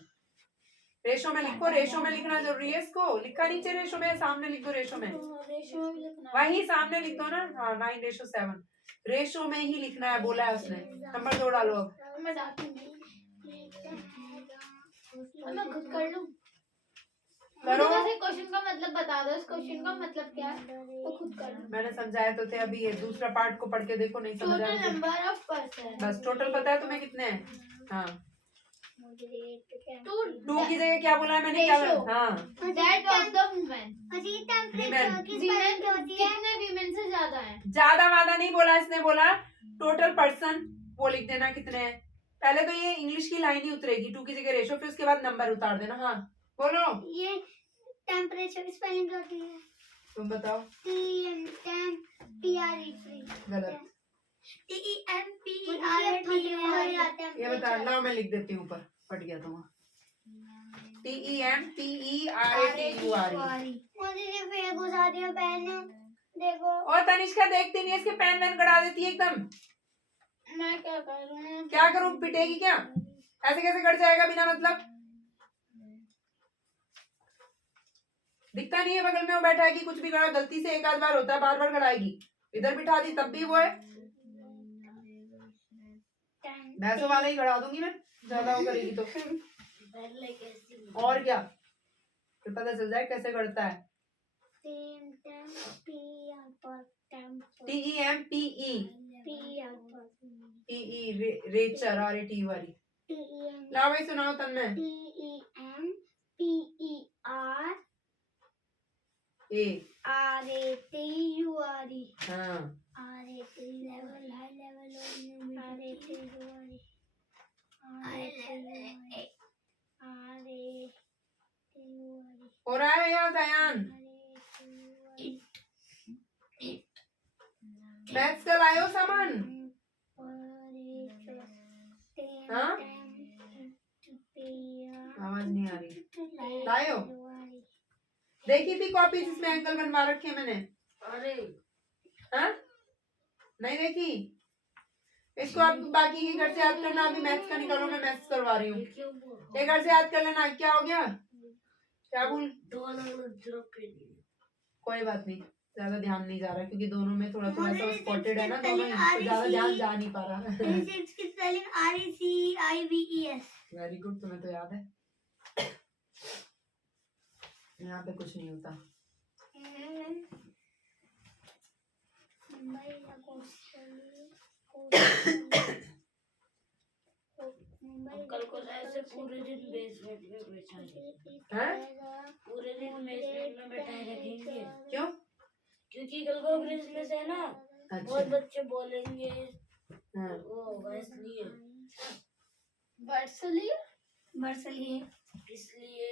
रेशो में लिखो, रेशो में लिखना जरूरी है इसको। लिखा नीचे रेशो में, सामने लिख दो रेशो में। वही सामने लिख दो ना। हाँ 9/7 रेशो में ही लिखना है, बोला है उसने। नंबर 2 डालो अब। मैं खुद कर लूं। करो। क्वेश्चन का मतलब बता दो, इस क्वेश्चन का मतलब क्या है तो खुद कर लो। मैंने समझाया तो थे, अभी ये दूसरा पार्ट को पढ़ के देखो, नहीं समझ टोटल आया। Number of person. बस टोटल पता है तुम्हें कितने हैं? हाँ 2 की जगह क्या बोला है मैंने? क्या बोला? हाँ that of the women. Women। कितने वीमेन से ज्यादा है? ज्यादा वादा नहीं बोला इसने, बोला टोटल पर्सन, वो लिख देना कितने हैं। पहले तो ये इंग्लिश की लाइन ही उतरेगी, 2 की जगह रेशो, फिर उसके बाद नंबर उतार देना। हाँ बोलो। ये टेम्परेचर स्पेलिंग होती है तुम बताओ। TEMPRE गलत। TEMPERATURE ये बता, लाओ मैं लिख देती हूँ ऊपर, फट गया था वहाँ। TEMPERATURE। मुझे ये फेल घुसा दिया पेन देखो। और तनिष्का देखती नहीं है, इसके पेन वैन गड़ा देती है एकदम। मैं क्या करूँ? क्या करूँ, पिटेगी क्या? ऐसे कैसे गड़ जाएगा बिना मतलब? दिखता नहीं है बगल में वो बैठा है कि कुछ भी गड़ा, गलती से एक आध बार होता है, बार बार गड़ाएगी। इधर बिठा दी तब भी वो है। भैंसों वाला ही गड़ा दूंगी मैं, ज्यादा वो करेगी तो। और क्या, तो पता चल जाए कैसे गड़ता है। TEMPE रेचर RATURE। लाओ भाई सुनाओ तन्मय। TEMPERATURE हाँ हो रहा है यार दयान। मैथ्स का लायो सामान। हाँ आवाज नहीं आ रही। लायो, देखी थी कॉपी जिसमें एंगल बनवा रखे हैं मैंने? अरे हाँ नहीं देखी? इसको आप बाकी के घर से याद करना, अभी मैथ्स का निकालो, मैं मैथ्स करवा रही हूँ। ये घर से याद कर लेना। क्या हो गया, क्या भूल? कोई बात नहीं, ज्यादा ध्यान नहीं जा रहा क्योंकि दोनों में थोड़ा थोड़ा सा स्पॉटेड है ना, दोनों तो ज्यादा ध्यान जा नहीं पा रहा। वेरी गुड, तुम्हें तो याद है। यहाँ पे कुछ नहीं होता। कल को ऐसे पूरे दिन बेसमेंट में बैठा हैं? पूरे दिन बेसमेंट में बैठाए रखेंगे। क्यों? क्योंकि कल को क्रिसमस है ना, अच्छा बहुत बच्चे बोलेंगे। हाँ। वो इसलिए इसलिए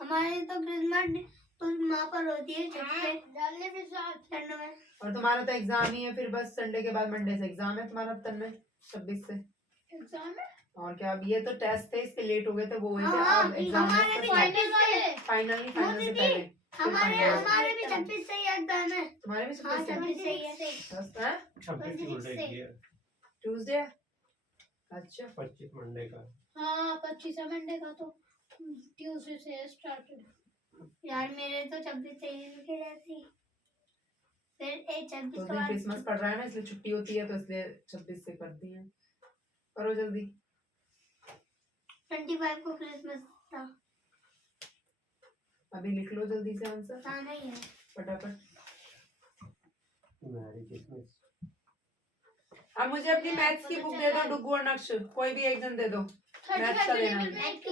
हमारे तो क्रिसमस तो वहाँ पर होती है डालने के साथ ठंड में। और तुम्हारा तो एग्जाम ही है, फिर बस संडे के बाद मंडे से एग्जाम है तुम्हारा तन्मय, 26 से एग्जाम है? और क्या। अब ये तो टेस्ट थे, इसके लेट हो गए थे, वो हुए थे। हाँ, अब एग्जाम हमारे फाइनल वाले फाइनल नहीं, फाइनल से पहले। हमारे भी 26 से ही एग्जाम है। तुम्हारे भी हाँ 26 से? 26 से ही है। बस है 26 ट्यूसडे। अच्छा 25 मंडे का। हाँ 25 मंडे का, तो ट्यूसडे से स्टार्टेड। यार मेरे तो 26 से ही लिखे रहती, फिर 26 तो के दिन बाद क्रिसमस पड़ रहा है ना, इसलिए छुट्टी होती है, तो इसलिए 26 से करती हैं। करो जल्दी। 25 को क्रिसमस था। अभी लिख लो जल्दी से आंसर हाँ नहीं है फटाफट। Merry Christmas. अब मुझे अपनी मैथ्स की बुक दे दो, डुगू और नक्श, कोई भी एक जन दे दो। मैथ्स का लेना है।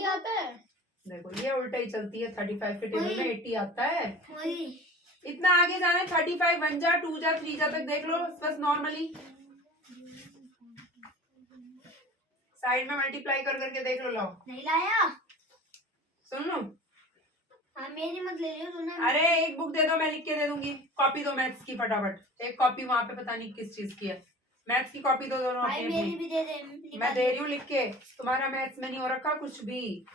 आता है। देखो ये उल्टा ही चलती है, 35 के टेबल में 80 आता है। वही इतना आगे जाना है, 35 1 जा 2 जा 3 जा तक देख लो बस नॉर्मली। साइड में मल्टीप्लाई कर करके देख लो। लाओ नहीं लाया। सुन लो। हाँ मेरी मत ले लियो तूने। अरे एक बुक दे दो, मैं लिख के दे दूंगी। कॉपी दो मैथ्स की फटाफट, एक कॉपी वहां पे पता नहीं किस चीज की है। मैथ्स की कॉपी दो दोनों भाई अपनी मेरी अपनी। भी दे दे। मैं दे रही हूँ लिख के, तुम्हारा मैथ्स में नहीं हो रखा कुछ भी।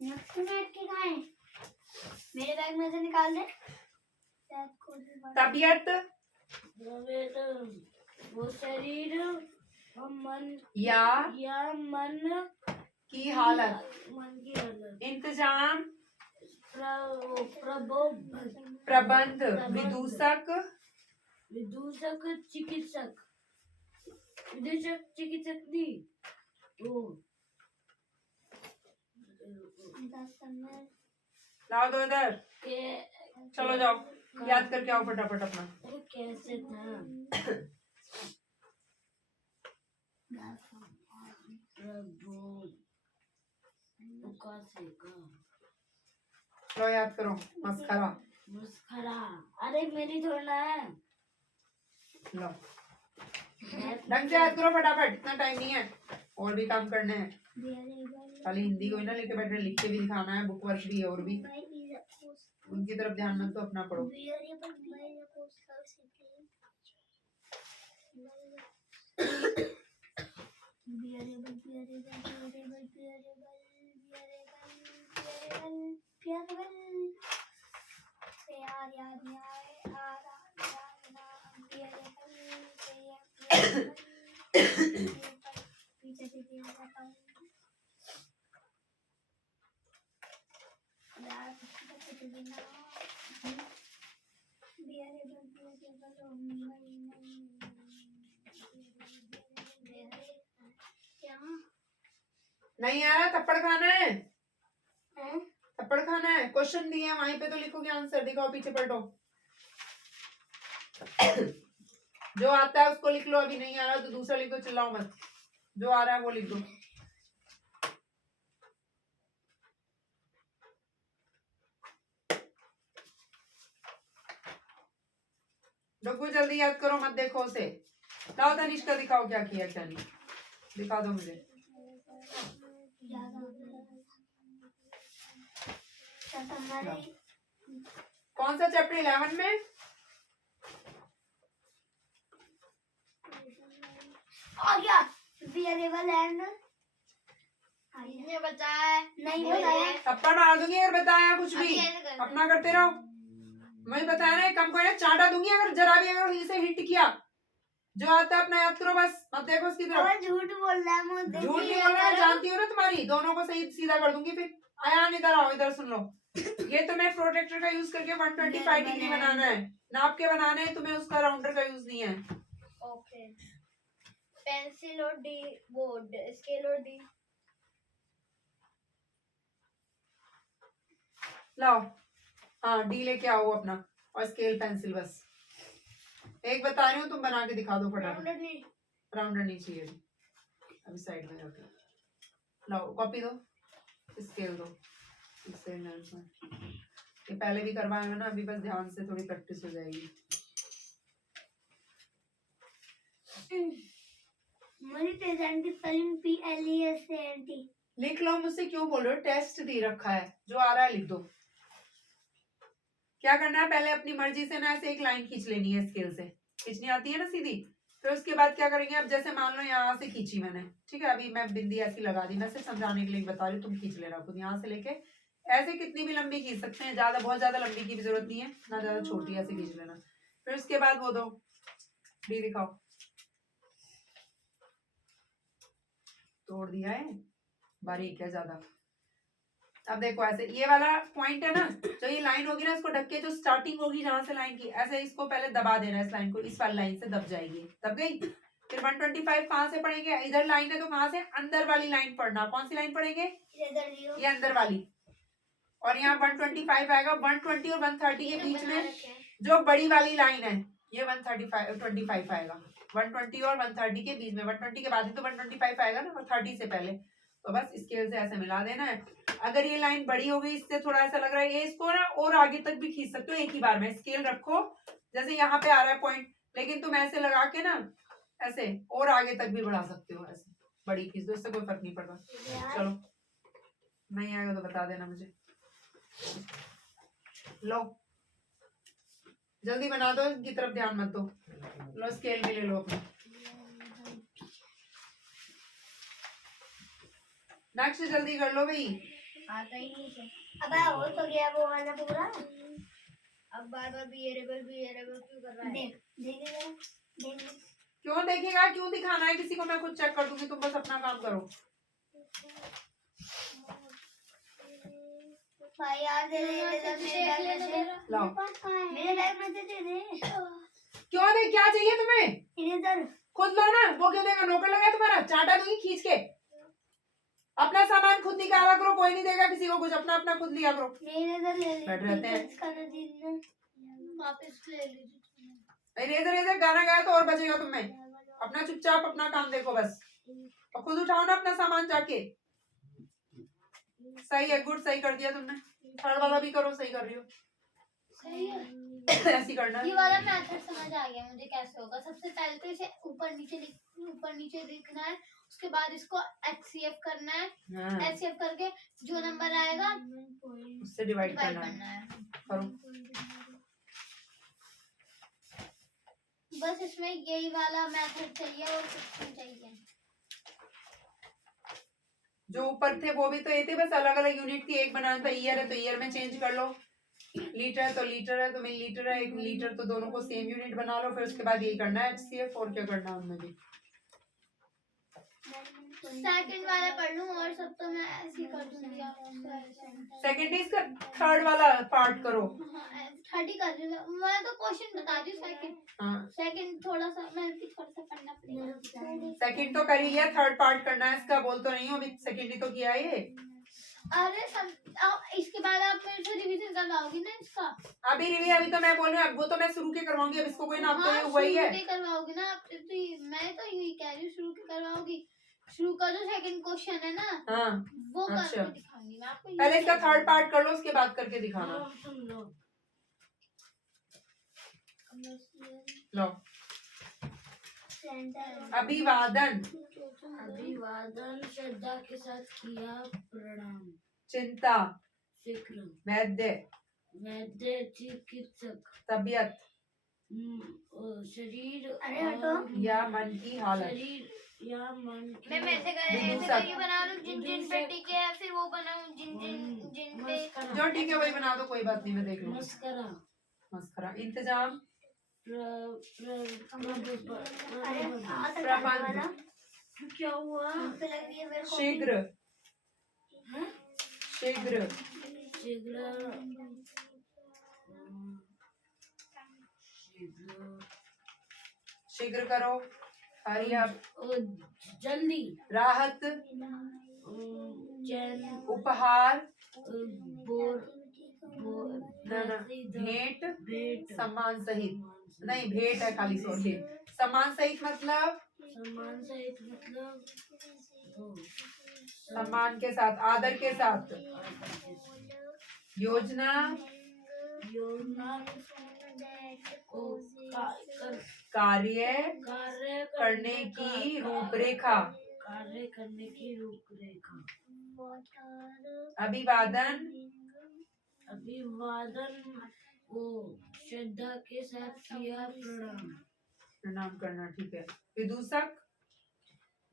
नेक्स्ट मैथ की कहाँ है? मेरे बैग में से निकाल दे। तबीयत वो शरीर और मन या मन की हालत, मन की हालत, इंतजाम, प्रबंध, प्रबंध, विदूषक, चिकित्सक नहीं वो लाओ दो इधर। चलो जाओ याद करके आओ फटाफट अपना। कैसे था लो याद करो। मस्खरा। अरे मेरी थोड़ा है। लो ढंग से याद करो फटाफट, इतना टाइम नहीं है, और भी काम करने हैं। खाली हिंदी को ही ना लेके बैठ रहे, लिख के भी दिखाना है, बुक वर्क भी है और भी। उनकी तरफ ध्यान मत दो, अपना पढ़ो। नहीं आ रहा, थप्पड़ खाना है, थप्पड़ खाना है। क्वेश्चन दिए हैं वहीं पे तो लिखोगे आंसर, दिखाओ पीछे पलटो। जो आता है उसको लिख लो, अभी नहीं आ रहा तो दूसरा लिखो, चिल्लाओ मत, जो आ रहा है वो लिख दो। डब्बू जल्दी याद करो, मत देखो उसे। लाओ तनिष्का, दिखाओ क्या किया क्या नहीं, दिखा दो मुझे। कौन सा चैप्टर 11 में? आ गया वेरिएबल एंड बताया नहीं बताया, थप्पड़ मार दूंगी अगर बताया कुछ भी, अपना करते रहो। मुझे बताया ना, कम को चाटा दूंगी अगर जरा भी अगर इसे हिट किया। जो आता है अपना याद करो बस, मत देखो उसकी तरफ। झूठ बोल रहा है मुझे, झूठ नहीं बोल रहा, जानती हूँ ना तुम्हारी, दोनों को सही सीधा कर दूंगी फिर। आयान इधर आओ, इधर सुन लो। ये तुम्हें प्रोटेक्टर का यूज करके 125 डिग्री बनाना है, नाप के बनाने हैं तुम्हें, उसका राउंडर का यूज नहीं है। ओके। पेंसिल और डी बोर्ड, स्केल और डी। लाओ, हाँ डी लेके आओ अपना, और स्केल पेंसिल बस। एक बता रही हूँ, तुम बना के दिखा दो फटाफट। राउंडर नहीं चाहिए अभी, साइड में रखो। लाओ कॉपी दो, स्केल दो, इससे ये पहले भी करवाया है ना, अभी बस ध्यान से थोड़ी प्रैक्टिस हो जाएगी। लिख लो, मुझसे क्यों बोल रहे हो? टेस्ट दे रखा है, जो आ रहा है लिख दो। क्या करना है, पहले अपनी मर्जी से ना ऐसे एक लाइन खींच लेनी है, स्केल से खींचनी आती है ना सीधी। फिर उसके बाद क्या करेंगे, अब जैसे मान लो यहाँ से खींची मैंने, ठीक है, अभी मैं बिंदी ऐसी लगा दी, मैं सिर्फ समझाने के लिए बता रही हूँ, तुम खींच लेना खुद। यहाँ से लेके ऐसे कितनी भी लंबी खींच सकते हैं, ज्यादा बहुत ज्यादा लंबी की भी जरूरत नहीं है ना, ज्यादा छोटी, ऐसे खींच लेना। फिर उसके बाद वो दो, डी दिखाओ। तोड़ दिया है, बारीक है ज्यादा। अब देखो ऐसे, ये वाला पॉइंट है ना, जो ये लाइन होगी ना, इसको ढक के जो स्टार्टिंग होगी जहां से लाइन की, ऐसे इसको पहले दबा देना है, इस लाइन को, इस वाली लाइन से दब जाएगी, दब गई। फिर 125 कहाँ से पढ़ेंगे, इधर लाइन है तो कहाँ से, अंदर वाली लाइन पढ़ना। कौन सी लाइन पढ़ेंगे, ये अंदर वाली। और यहाँ 125 आएगा, 120 और 130 के बीच में जो बड़ी वाली लाइन है, ये 125 आएगा। 120 और 130 के बीच में, 120 के बाद ही तो 125 आएगा ना, 30 से पहले। तो बस स्केल से ऐसे मिला देना है। अगर ये लाइन बड़ी हो गई, इससे थोड़ा ऐसा लग रहा है, ये इसको ना और आगे तक भी खींच सकते हो एक ही बार में। स्केल रखो, जैसे यहाँ पे आ रहा है पॉइंट, लेकिन तुम ऐसे लगा के ना ऐसे और आगे तक भी बढ़ा सकते हो, ऐसे बड़ी खींच दो, इससे कोई फर्क नहीं पड़ता। चलो, नहीं आएगा तो बता देना मुझे। लो जल्दी बना दो, इनकी तरफ ध्यान मत दो। लो स्केल भी ले लो अपनी। नेक्स्ट जल्दी कर लो भाई। आता ही नहीं है। अब हो तो गया वो वाला पूरा। अब बार बार वेरिएबल क्यों कर रहा है? देख क्यों देखेगा, क्यों दिखाना है किसी को, मैं खुद चेक कर दूंगी, तुम बस अपना काम करो। भाई यार दे दे लाओ, मेरे बैग में दे दे। क्यों दे, क्या चाहिए तुम्हें, इधर खुद लो ना। वो क्यों देगा, नौकर लगा तुम्हारा, चाटा दूंगी खींच के। अपना सामान खुद निकाला करो, कोई नहीं देगा किसी को कुछ, अपना अपना खुद लिया करो। बैठ रहते हैं, वापस ले लीजिए। रेजर गाना गाया तो और बचेगा तुम्हें। अपना चुपचाप अपना काम देखो बस, और खुद उठाओ ना अपना सामान जाके। सही है, गुड, सही कर दिया तुमने। थर्ड वाला भी करो, सही कर रही हो। सही है। ऐसी करना। ये वाला मेथड समझ आ गया मुझे कैसे होगा। सबसे पहले तो इसे ऊपर नीचे दिखना है, उसके बाद इसको HCF करना है। हाँ HCF करके जो नंबर आएगा उससे डिवाइड डिवाइड करना करना है। है। करो। बस इसमें यही वाला मेथड चाहिए और कुछ नहीं चाहिए। जो ऊपर थे वो भी तो ये थे, बस अलग अलग यूनिट थी। एक बनाना था ईयर है तो ईयर में चेंज कर लो, लीटर है तो लीटर है तो मिलीलीटर है, 1 लीटर, तो दोनों को सेम यूनिट बना लो। फिर उसके बाद यही करना है HCF, और क्या करना है उनमें भी। सेकंड वाला पढ़ लूं और सब तो मैं ऐसे ही कर दूंगी। सेकंड इसका थर्ड वाला पार्ट करो। थर्ड ही कर रही हूँ मैं तो क्वेश्चन बता दी सेकंड। हाँ सेकंड थोड़ा सा मैं भी थोड़ा सा पढ़ना पड़ेगा। सेकंड तो कर ही लिया, थर्ड पार्ट करना है इसका। बोल तो नहीं हो अभी, सेकंड ही तो किया है ये। अरे इसके बाद आप मेरे से रिवीजन करवाओगी ना इसका। अभी रिवी अभी तो मैं बोल रही हूँ, वो तो मैं शुरू के करवाऊंगी। अब इसको कोई ना, अब तो ये हुआ ही है। शुरू के करवाओगी ना आप तो मैं तो यही कह रही हूँ शुरू के करवाओगी। शुरू का जो सेकंड क्वेश्चन है ना हाँ वो अच्छा। करके दिखाऊंगी मैं आपको। पहले इसका थर्ड पार्ट कर लो, उसके बाद करके दिखाना। हाँ, सुन लो। लो अभिवादन, अभिवादन श्रद्धा के साथ किया प्रणाम। चिंता, फिक्र, वैद्य, वैद्य, चिकित्सक, तबीयत शरीर या मन की हालत। शरीर या मन की मैं ऐसे करके बना लूं जिन जिन पे टीके है फिर वो बनाऊं जिन जिन जिन पे जो ठीक है वही बना दो, कोई बात नहीं, मैं देख लूंगी। मस्करा, मस्करा, इंतजाम, प्रबंध, क्या हुआ? शीघ्र, शीघ्र, शीघ्र करो, हरी अप, जल्दी, राहत, चैन, उपहार, बोर, भेंट, भेंट, सम्मान सहित, नहीं भेंट है खाली, सॉरी। सम्मान सहित मतलब सम्मान सहित मतलब सम्मान के साथ, आदर के साथ, योजना, योजना को कार्य कार्य करने की रूपरेखा, कार्य करने की रूपरेखा। अभिवादन, अभिवादन को श्रद्धा के साथ किया प्रणाम। प्रणाम करना, ठीक है। विदूषक,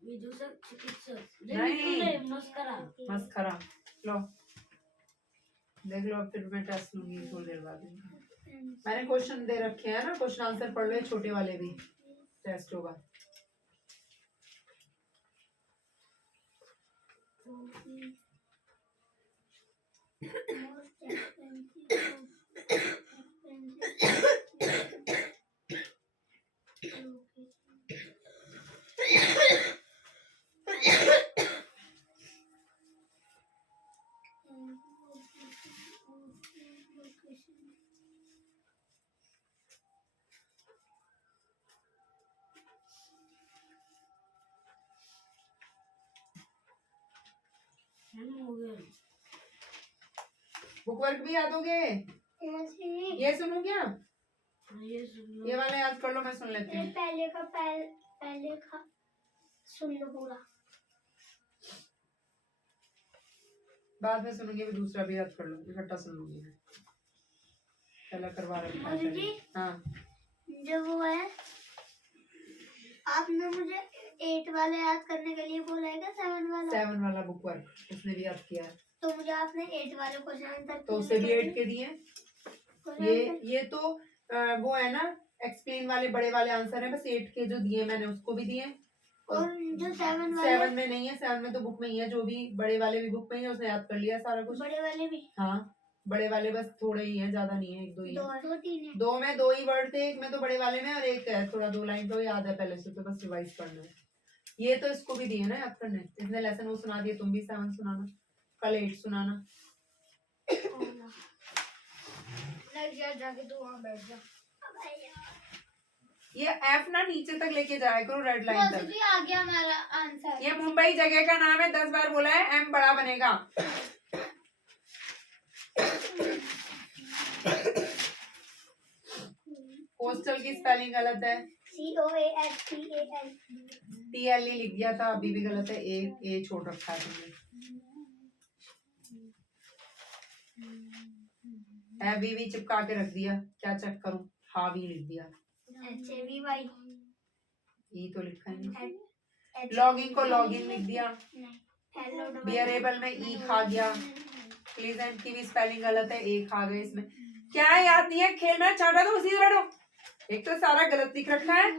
विदूषक, चिकित्सक, नहीं। मस्करा, मस्खरा। लो देख लो, अब फिर मैं टेस्ट लूंगी थोड़ी देर बाद। मैंने क्वेश्चन दे रखे हैं ना, क्वेश्चन आंसर पढ़ लो, छोटे वाले भी टेस्ट होगा। हो गया। बुक वर्क भी याद हो गए? ये सुनू क्या? ये सुन लो। ये वाला याद कर लो, मैं सुन लेती हूँ। पहले का सुन लो पूरा। बाद में सुनूंगी, अभी दूसरा भी याद कर लो, इकट्ठा सुन लूंगी मैं। पहला करवा रही जी? हाँ जो वो है आपने मुझे 8 वाला याद करने के लिए बोला है क्या? 7 वाला? 7 वाला बुक वर्क उसने भी याद किया है, तो मुझे आपने 8 वाले क्वेश्चन आंसर तो उसे भी 8 के दिए। ये तो वो है ना, एक्सप्लेन वाले बड़े वाले आंसर है, बस 8 के जो दिए मैंने उसको भी दिए। और जो 7 वाले 7 में नहीं है, 7 में तो बुक में ही है, जो भी बड़े वाले भी बुक में ही है, उसने याद कर लिया सारा कुछ। बड़े वाले भी? हाँ बड़े वाले बस थोड़े ही हैं, ज्यादा नहीं है, 1 2 ही है। 2 3 है। 2 में 2 ही वर्ड थे, एक में तो बड़े वाले में, और एक है थोड़ा 2 लाइन तो याद है पहले से, तो बस रिवाइज करना है। ये तो इसको भी दिए ना याद करने, इसने लेसन वो सुना दिए, तुम भी 7 सुनाना, कल 8 सुनाना। जाके तो वहाँ बैठ जा। ये एफ ना नीचे तक लेके जाया करो, रेड लाइन तक। जी आ गया हमारा आंसर। ये मुंबई जगह का नाम है, 10 बार बोला है, एम बड़ा बनेगा। कोस्टल की स्पेलिंग गलत है, COASTAL। TLE लिख दिया था, अभी भी गलत है, ए छोड़ रखा है तुमने, भी चिपका के रख दिया, क्या चेक करूं, हावी लिख दिया, HAVY ई तो लिखा ही नहीं, लॉगिन को लॉगिन लिख दिया, बियरेबल में ई खा गया, प्लीजेंट की भी स्पेलिंग गलत है, ए खा गए इसमें, क्या है याद नहीं है, खेल में चाटा तो उसी से बैठो, एक तो सारा गलत लिख रखा है,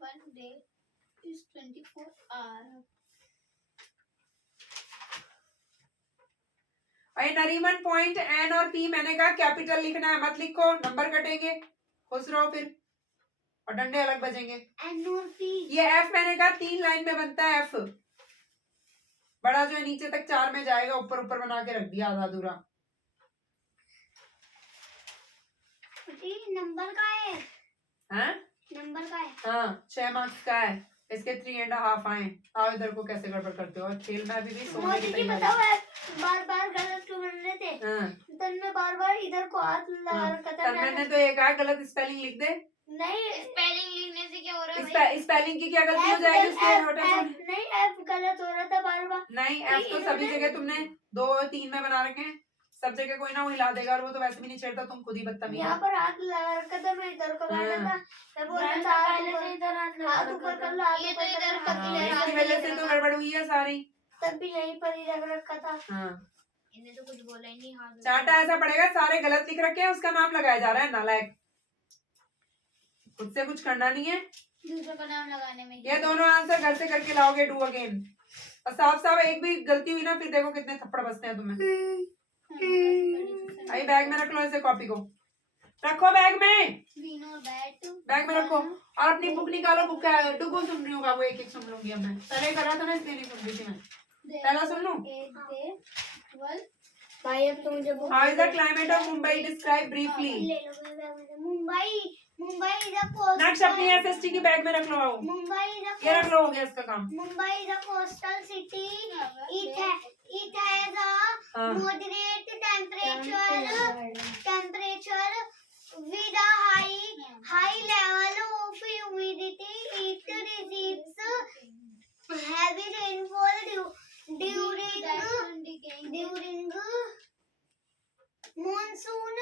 One day is 24 hours. अरे नरीमन पॉइंट एन और पी मैंने कहा कैपिटल लिखना है, मत लिखो, नंबर कटेंगे, खुश रहो फिर, और डंडे अलग बजेंगे। N और P. ये एफ मैंने कहा 3 लाइन में बनता है, एफ बड़ा जो है नीचे तक 4 में जाएगा, ऊपर ऊपर बना के रख दिया आधा अधूरा। नंबर का है, हाँ नंबर का है, हाँ 6 मार्क्स का है, इसके 3.5 आए। आओ इधर को कैसे गड़बड़ करते हो, और खेल में अभी भी सोने की तैयारी। बताओ बार बार गलत क्यों बन रहे थे, हाँ तन में बार बार इधर को हाथ लगा रखा था, मैंने तो ये कहा गलत स्पेलिंग लिख दे, नहीं स्पेलिंग लिखने से क्या हो रहा है भाई, स्पेलिंग की क्या गलती हो जाएगी उसके छोटे नहीं एफ गलत हो रहा था बार बार, नहीं एफ तो सभी जगह तुमने 2-3 में बना रखे हैं, सब जगह कोई ना वो हिला देगा, और वो तो वैसे भी नहीं छेड़ता, तुम खुद ही बदतमीज यहाँ हो। पर हाथ लगा रखा था, मैं इधर को बैठा था, मैं बोल रहा था पहले से इधर हाथ ऊपर कर लो, हाथ ऊपर कर लो, हाँ, इसकी वजह से तो गड़बड़ हुई है सारी। तब भी यहीं पर ही रख रखा था, हाँ इन्हें तो कुछ बोला ही नहीं, हाथ चाटा ऐसा पड़ेगा, सारे गलत लिख रखे हैं, उसका नाम लगाया जा रहा है नालायक, खुद से कुछ करना नहीं है, दूसरों का नाम लगाने में ये दोनों आंसर घर से करके लाओगे, डू अगेन, और साफ साफ एक भी गलती हुई ना फिर देखो कितने थप्पड़ बसते हैं तुम्हें। आई बैग में रख लो इसे, कॉपी को रखो बैग में, बैग में रखो, और अपनी बुक निकालो, बुक डुगो सुन रही हूँ, वो एक एक सुन लूंगी अब मैं, पहले करा था ना इसलिए नहीं सुन रही थी मैं, पहला सुन लूं। भाई अब तुम जब how is the climate of Mumbai, describe briefly. Mumbai is a coastal, नक्श अपनी एसएसटी की बैग में रख लो, आओ मुंबई इज ये रख लो, हो गया इसका काम। Mumbai is a coastal city. It has a हाँ moderate temperature with a high level of humidity. It receives heavy rainfall during monsoon.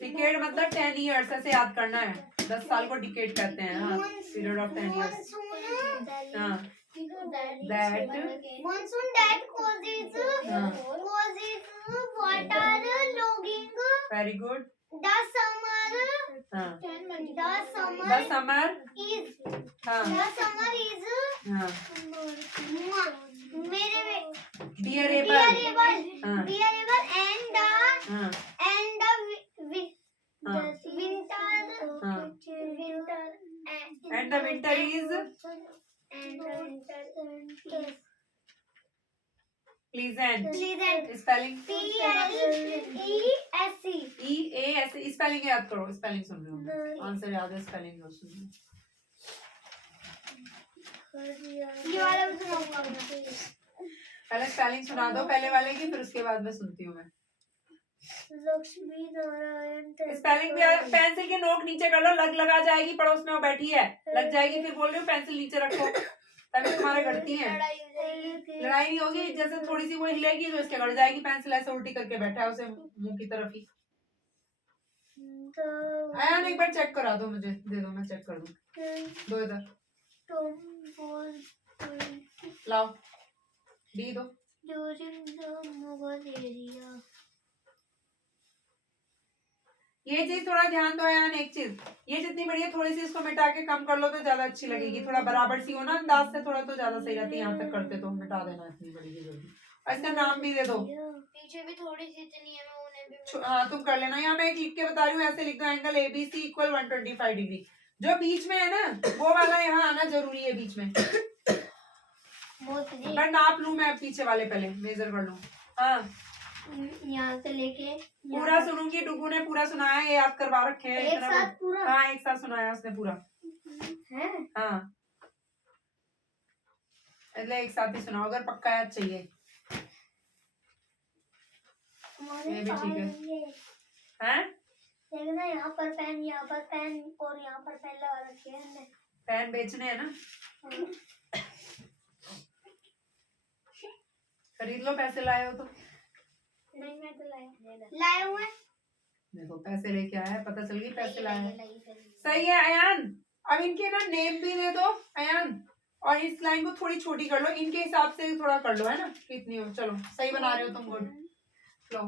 Decade मतलब 10 इयर्स, ऐसे याद करना है, 10 साल को डिकेड कहते हैं, हाँ पीरियड ऑफ 10 इयर्स, हाँ that Monsoon that causes water logging. Very good, The summer हाँ the द समर, is हाँ the summer is हाँ मेरे बियरेबल, हाँ bearable and हाँ हाँ हाँ and the winter is pleasant, spelling EASE, spelling याद करो, स्पेलिंग सुन रही हूँ, आंसर याद है, स्पेलिंग लो सुन रही हूँ। ये वाला भी सुनाऊंगा पहले स्पेलिंग सुना दो पहले वाले की, फिर उसके बाद मैं सुनती हूँ मैं। लक्ष्मी नारायण स्पेलिंग भी पेंसिल के नोक नीचे कर लो, लगा जाएगी, पड़ोस में वो बैठी है, लग जाएगी, फिर बोल रही हूँ पेंसिल नीचे रखो, तभी तुम्हारे गढ़ती है, लड़ाई नहीं होगी, जैसे थोड़ी सी वो हिलेगी तो इसके गड़ जाएगी पेंसिल, ऐसे उल्टी करके बैठा है उसे मुंह की तरफ ही। आया ना, एक बार चेक करा दो मुझे, दे दो मैं चेक कर दूं, दो इधर लाओ, डी दो। ये चीज थोड़ा ध्यान दो यार, एक चीज ये जितनी बड़ी है थोड़ी सी इसको मिटा के कम कर लो तो ज्यादा अच्छी लगेगी, थोड़ा बराबर सी हो ना अंदाज से, थोड़ा तो ज्यादा सही रहती है, यहाँ तक करते तो मिटा देना इतनी बड़ी की जल्दी, इसका नाम भी दे दो, पीछे भी थोड़ी सी इतनी है, मैं उन्हें भी हाँ तुम कर लेना, यहाँ मैं एक लिख के बता रही हूँ, ऐसे लिख दो, एंगल ABC इक्वल 125 डिग्री, जो बीच में है ना वो वाला यहाँ आना जरूरी है बीच में, बट नाप लूं मैं पीछे वाले, पहले मेजर कर लूं, हाँ यहाँ से लेके पूरा सुनूंगी, डुगू ने पूरा सुनाया, ये याद करवा रखे हैं एक साथ पूरा, हाँ एक साथ सुनाया उसने पूरा, है हाँ એટલે एक साथ ही सुनाओ, अगर पक्का याद चाहिए, ये भी ठीक है, हैं देखना यहाँ पर पेन और यहाँ पर पेन लगा रखे हैं, पेन बेचने हैं ना, खरीद लो, पैसे लाए हो तो। नहीं मैं तो लाए हुए। देखो पैसे लेके आया है, पता चल गई पैसे लाया है। सही है अयान, अब इनके ना नेम भी दे दो अयान, और इस लाइन को थोड़ी छोटी कर लो, इनके हिसाब से थोड़ा कर लो, है ना, कितनी हो। चलो सही बना रहे हो तुम, गुड। लो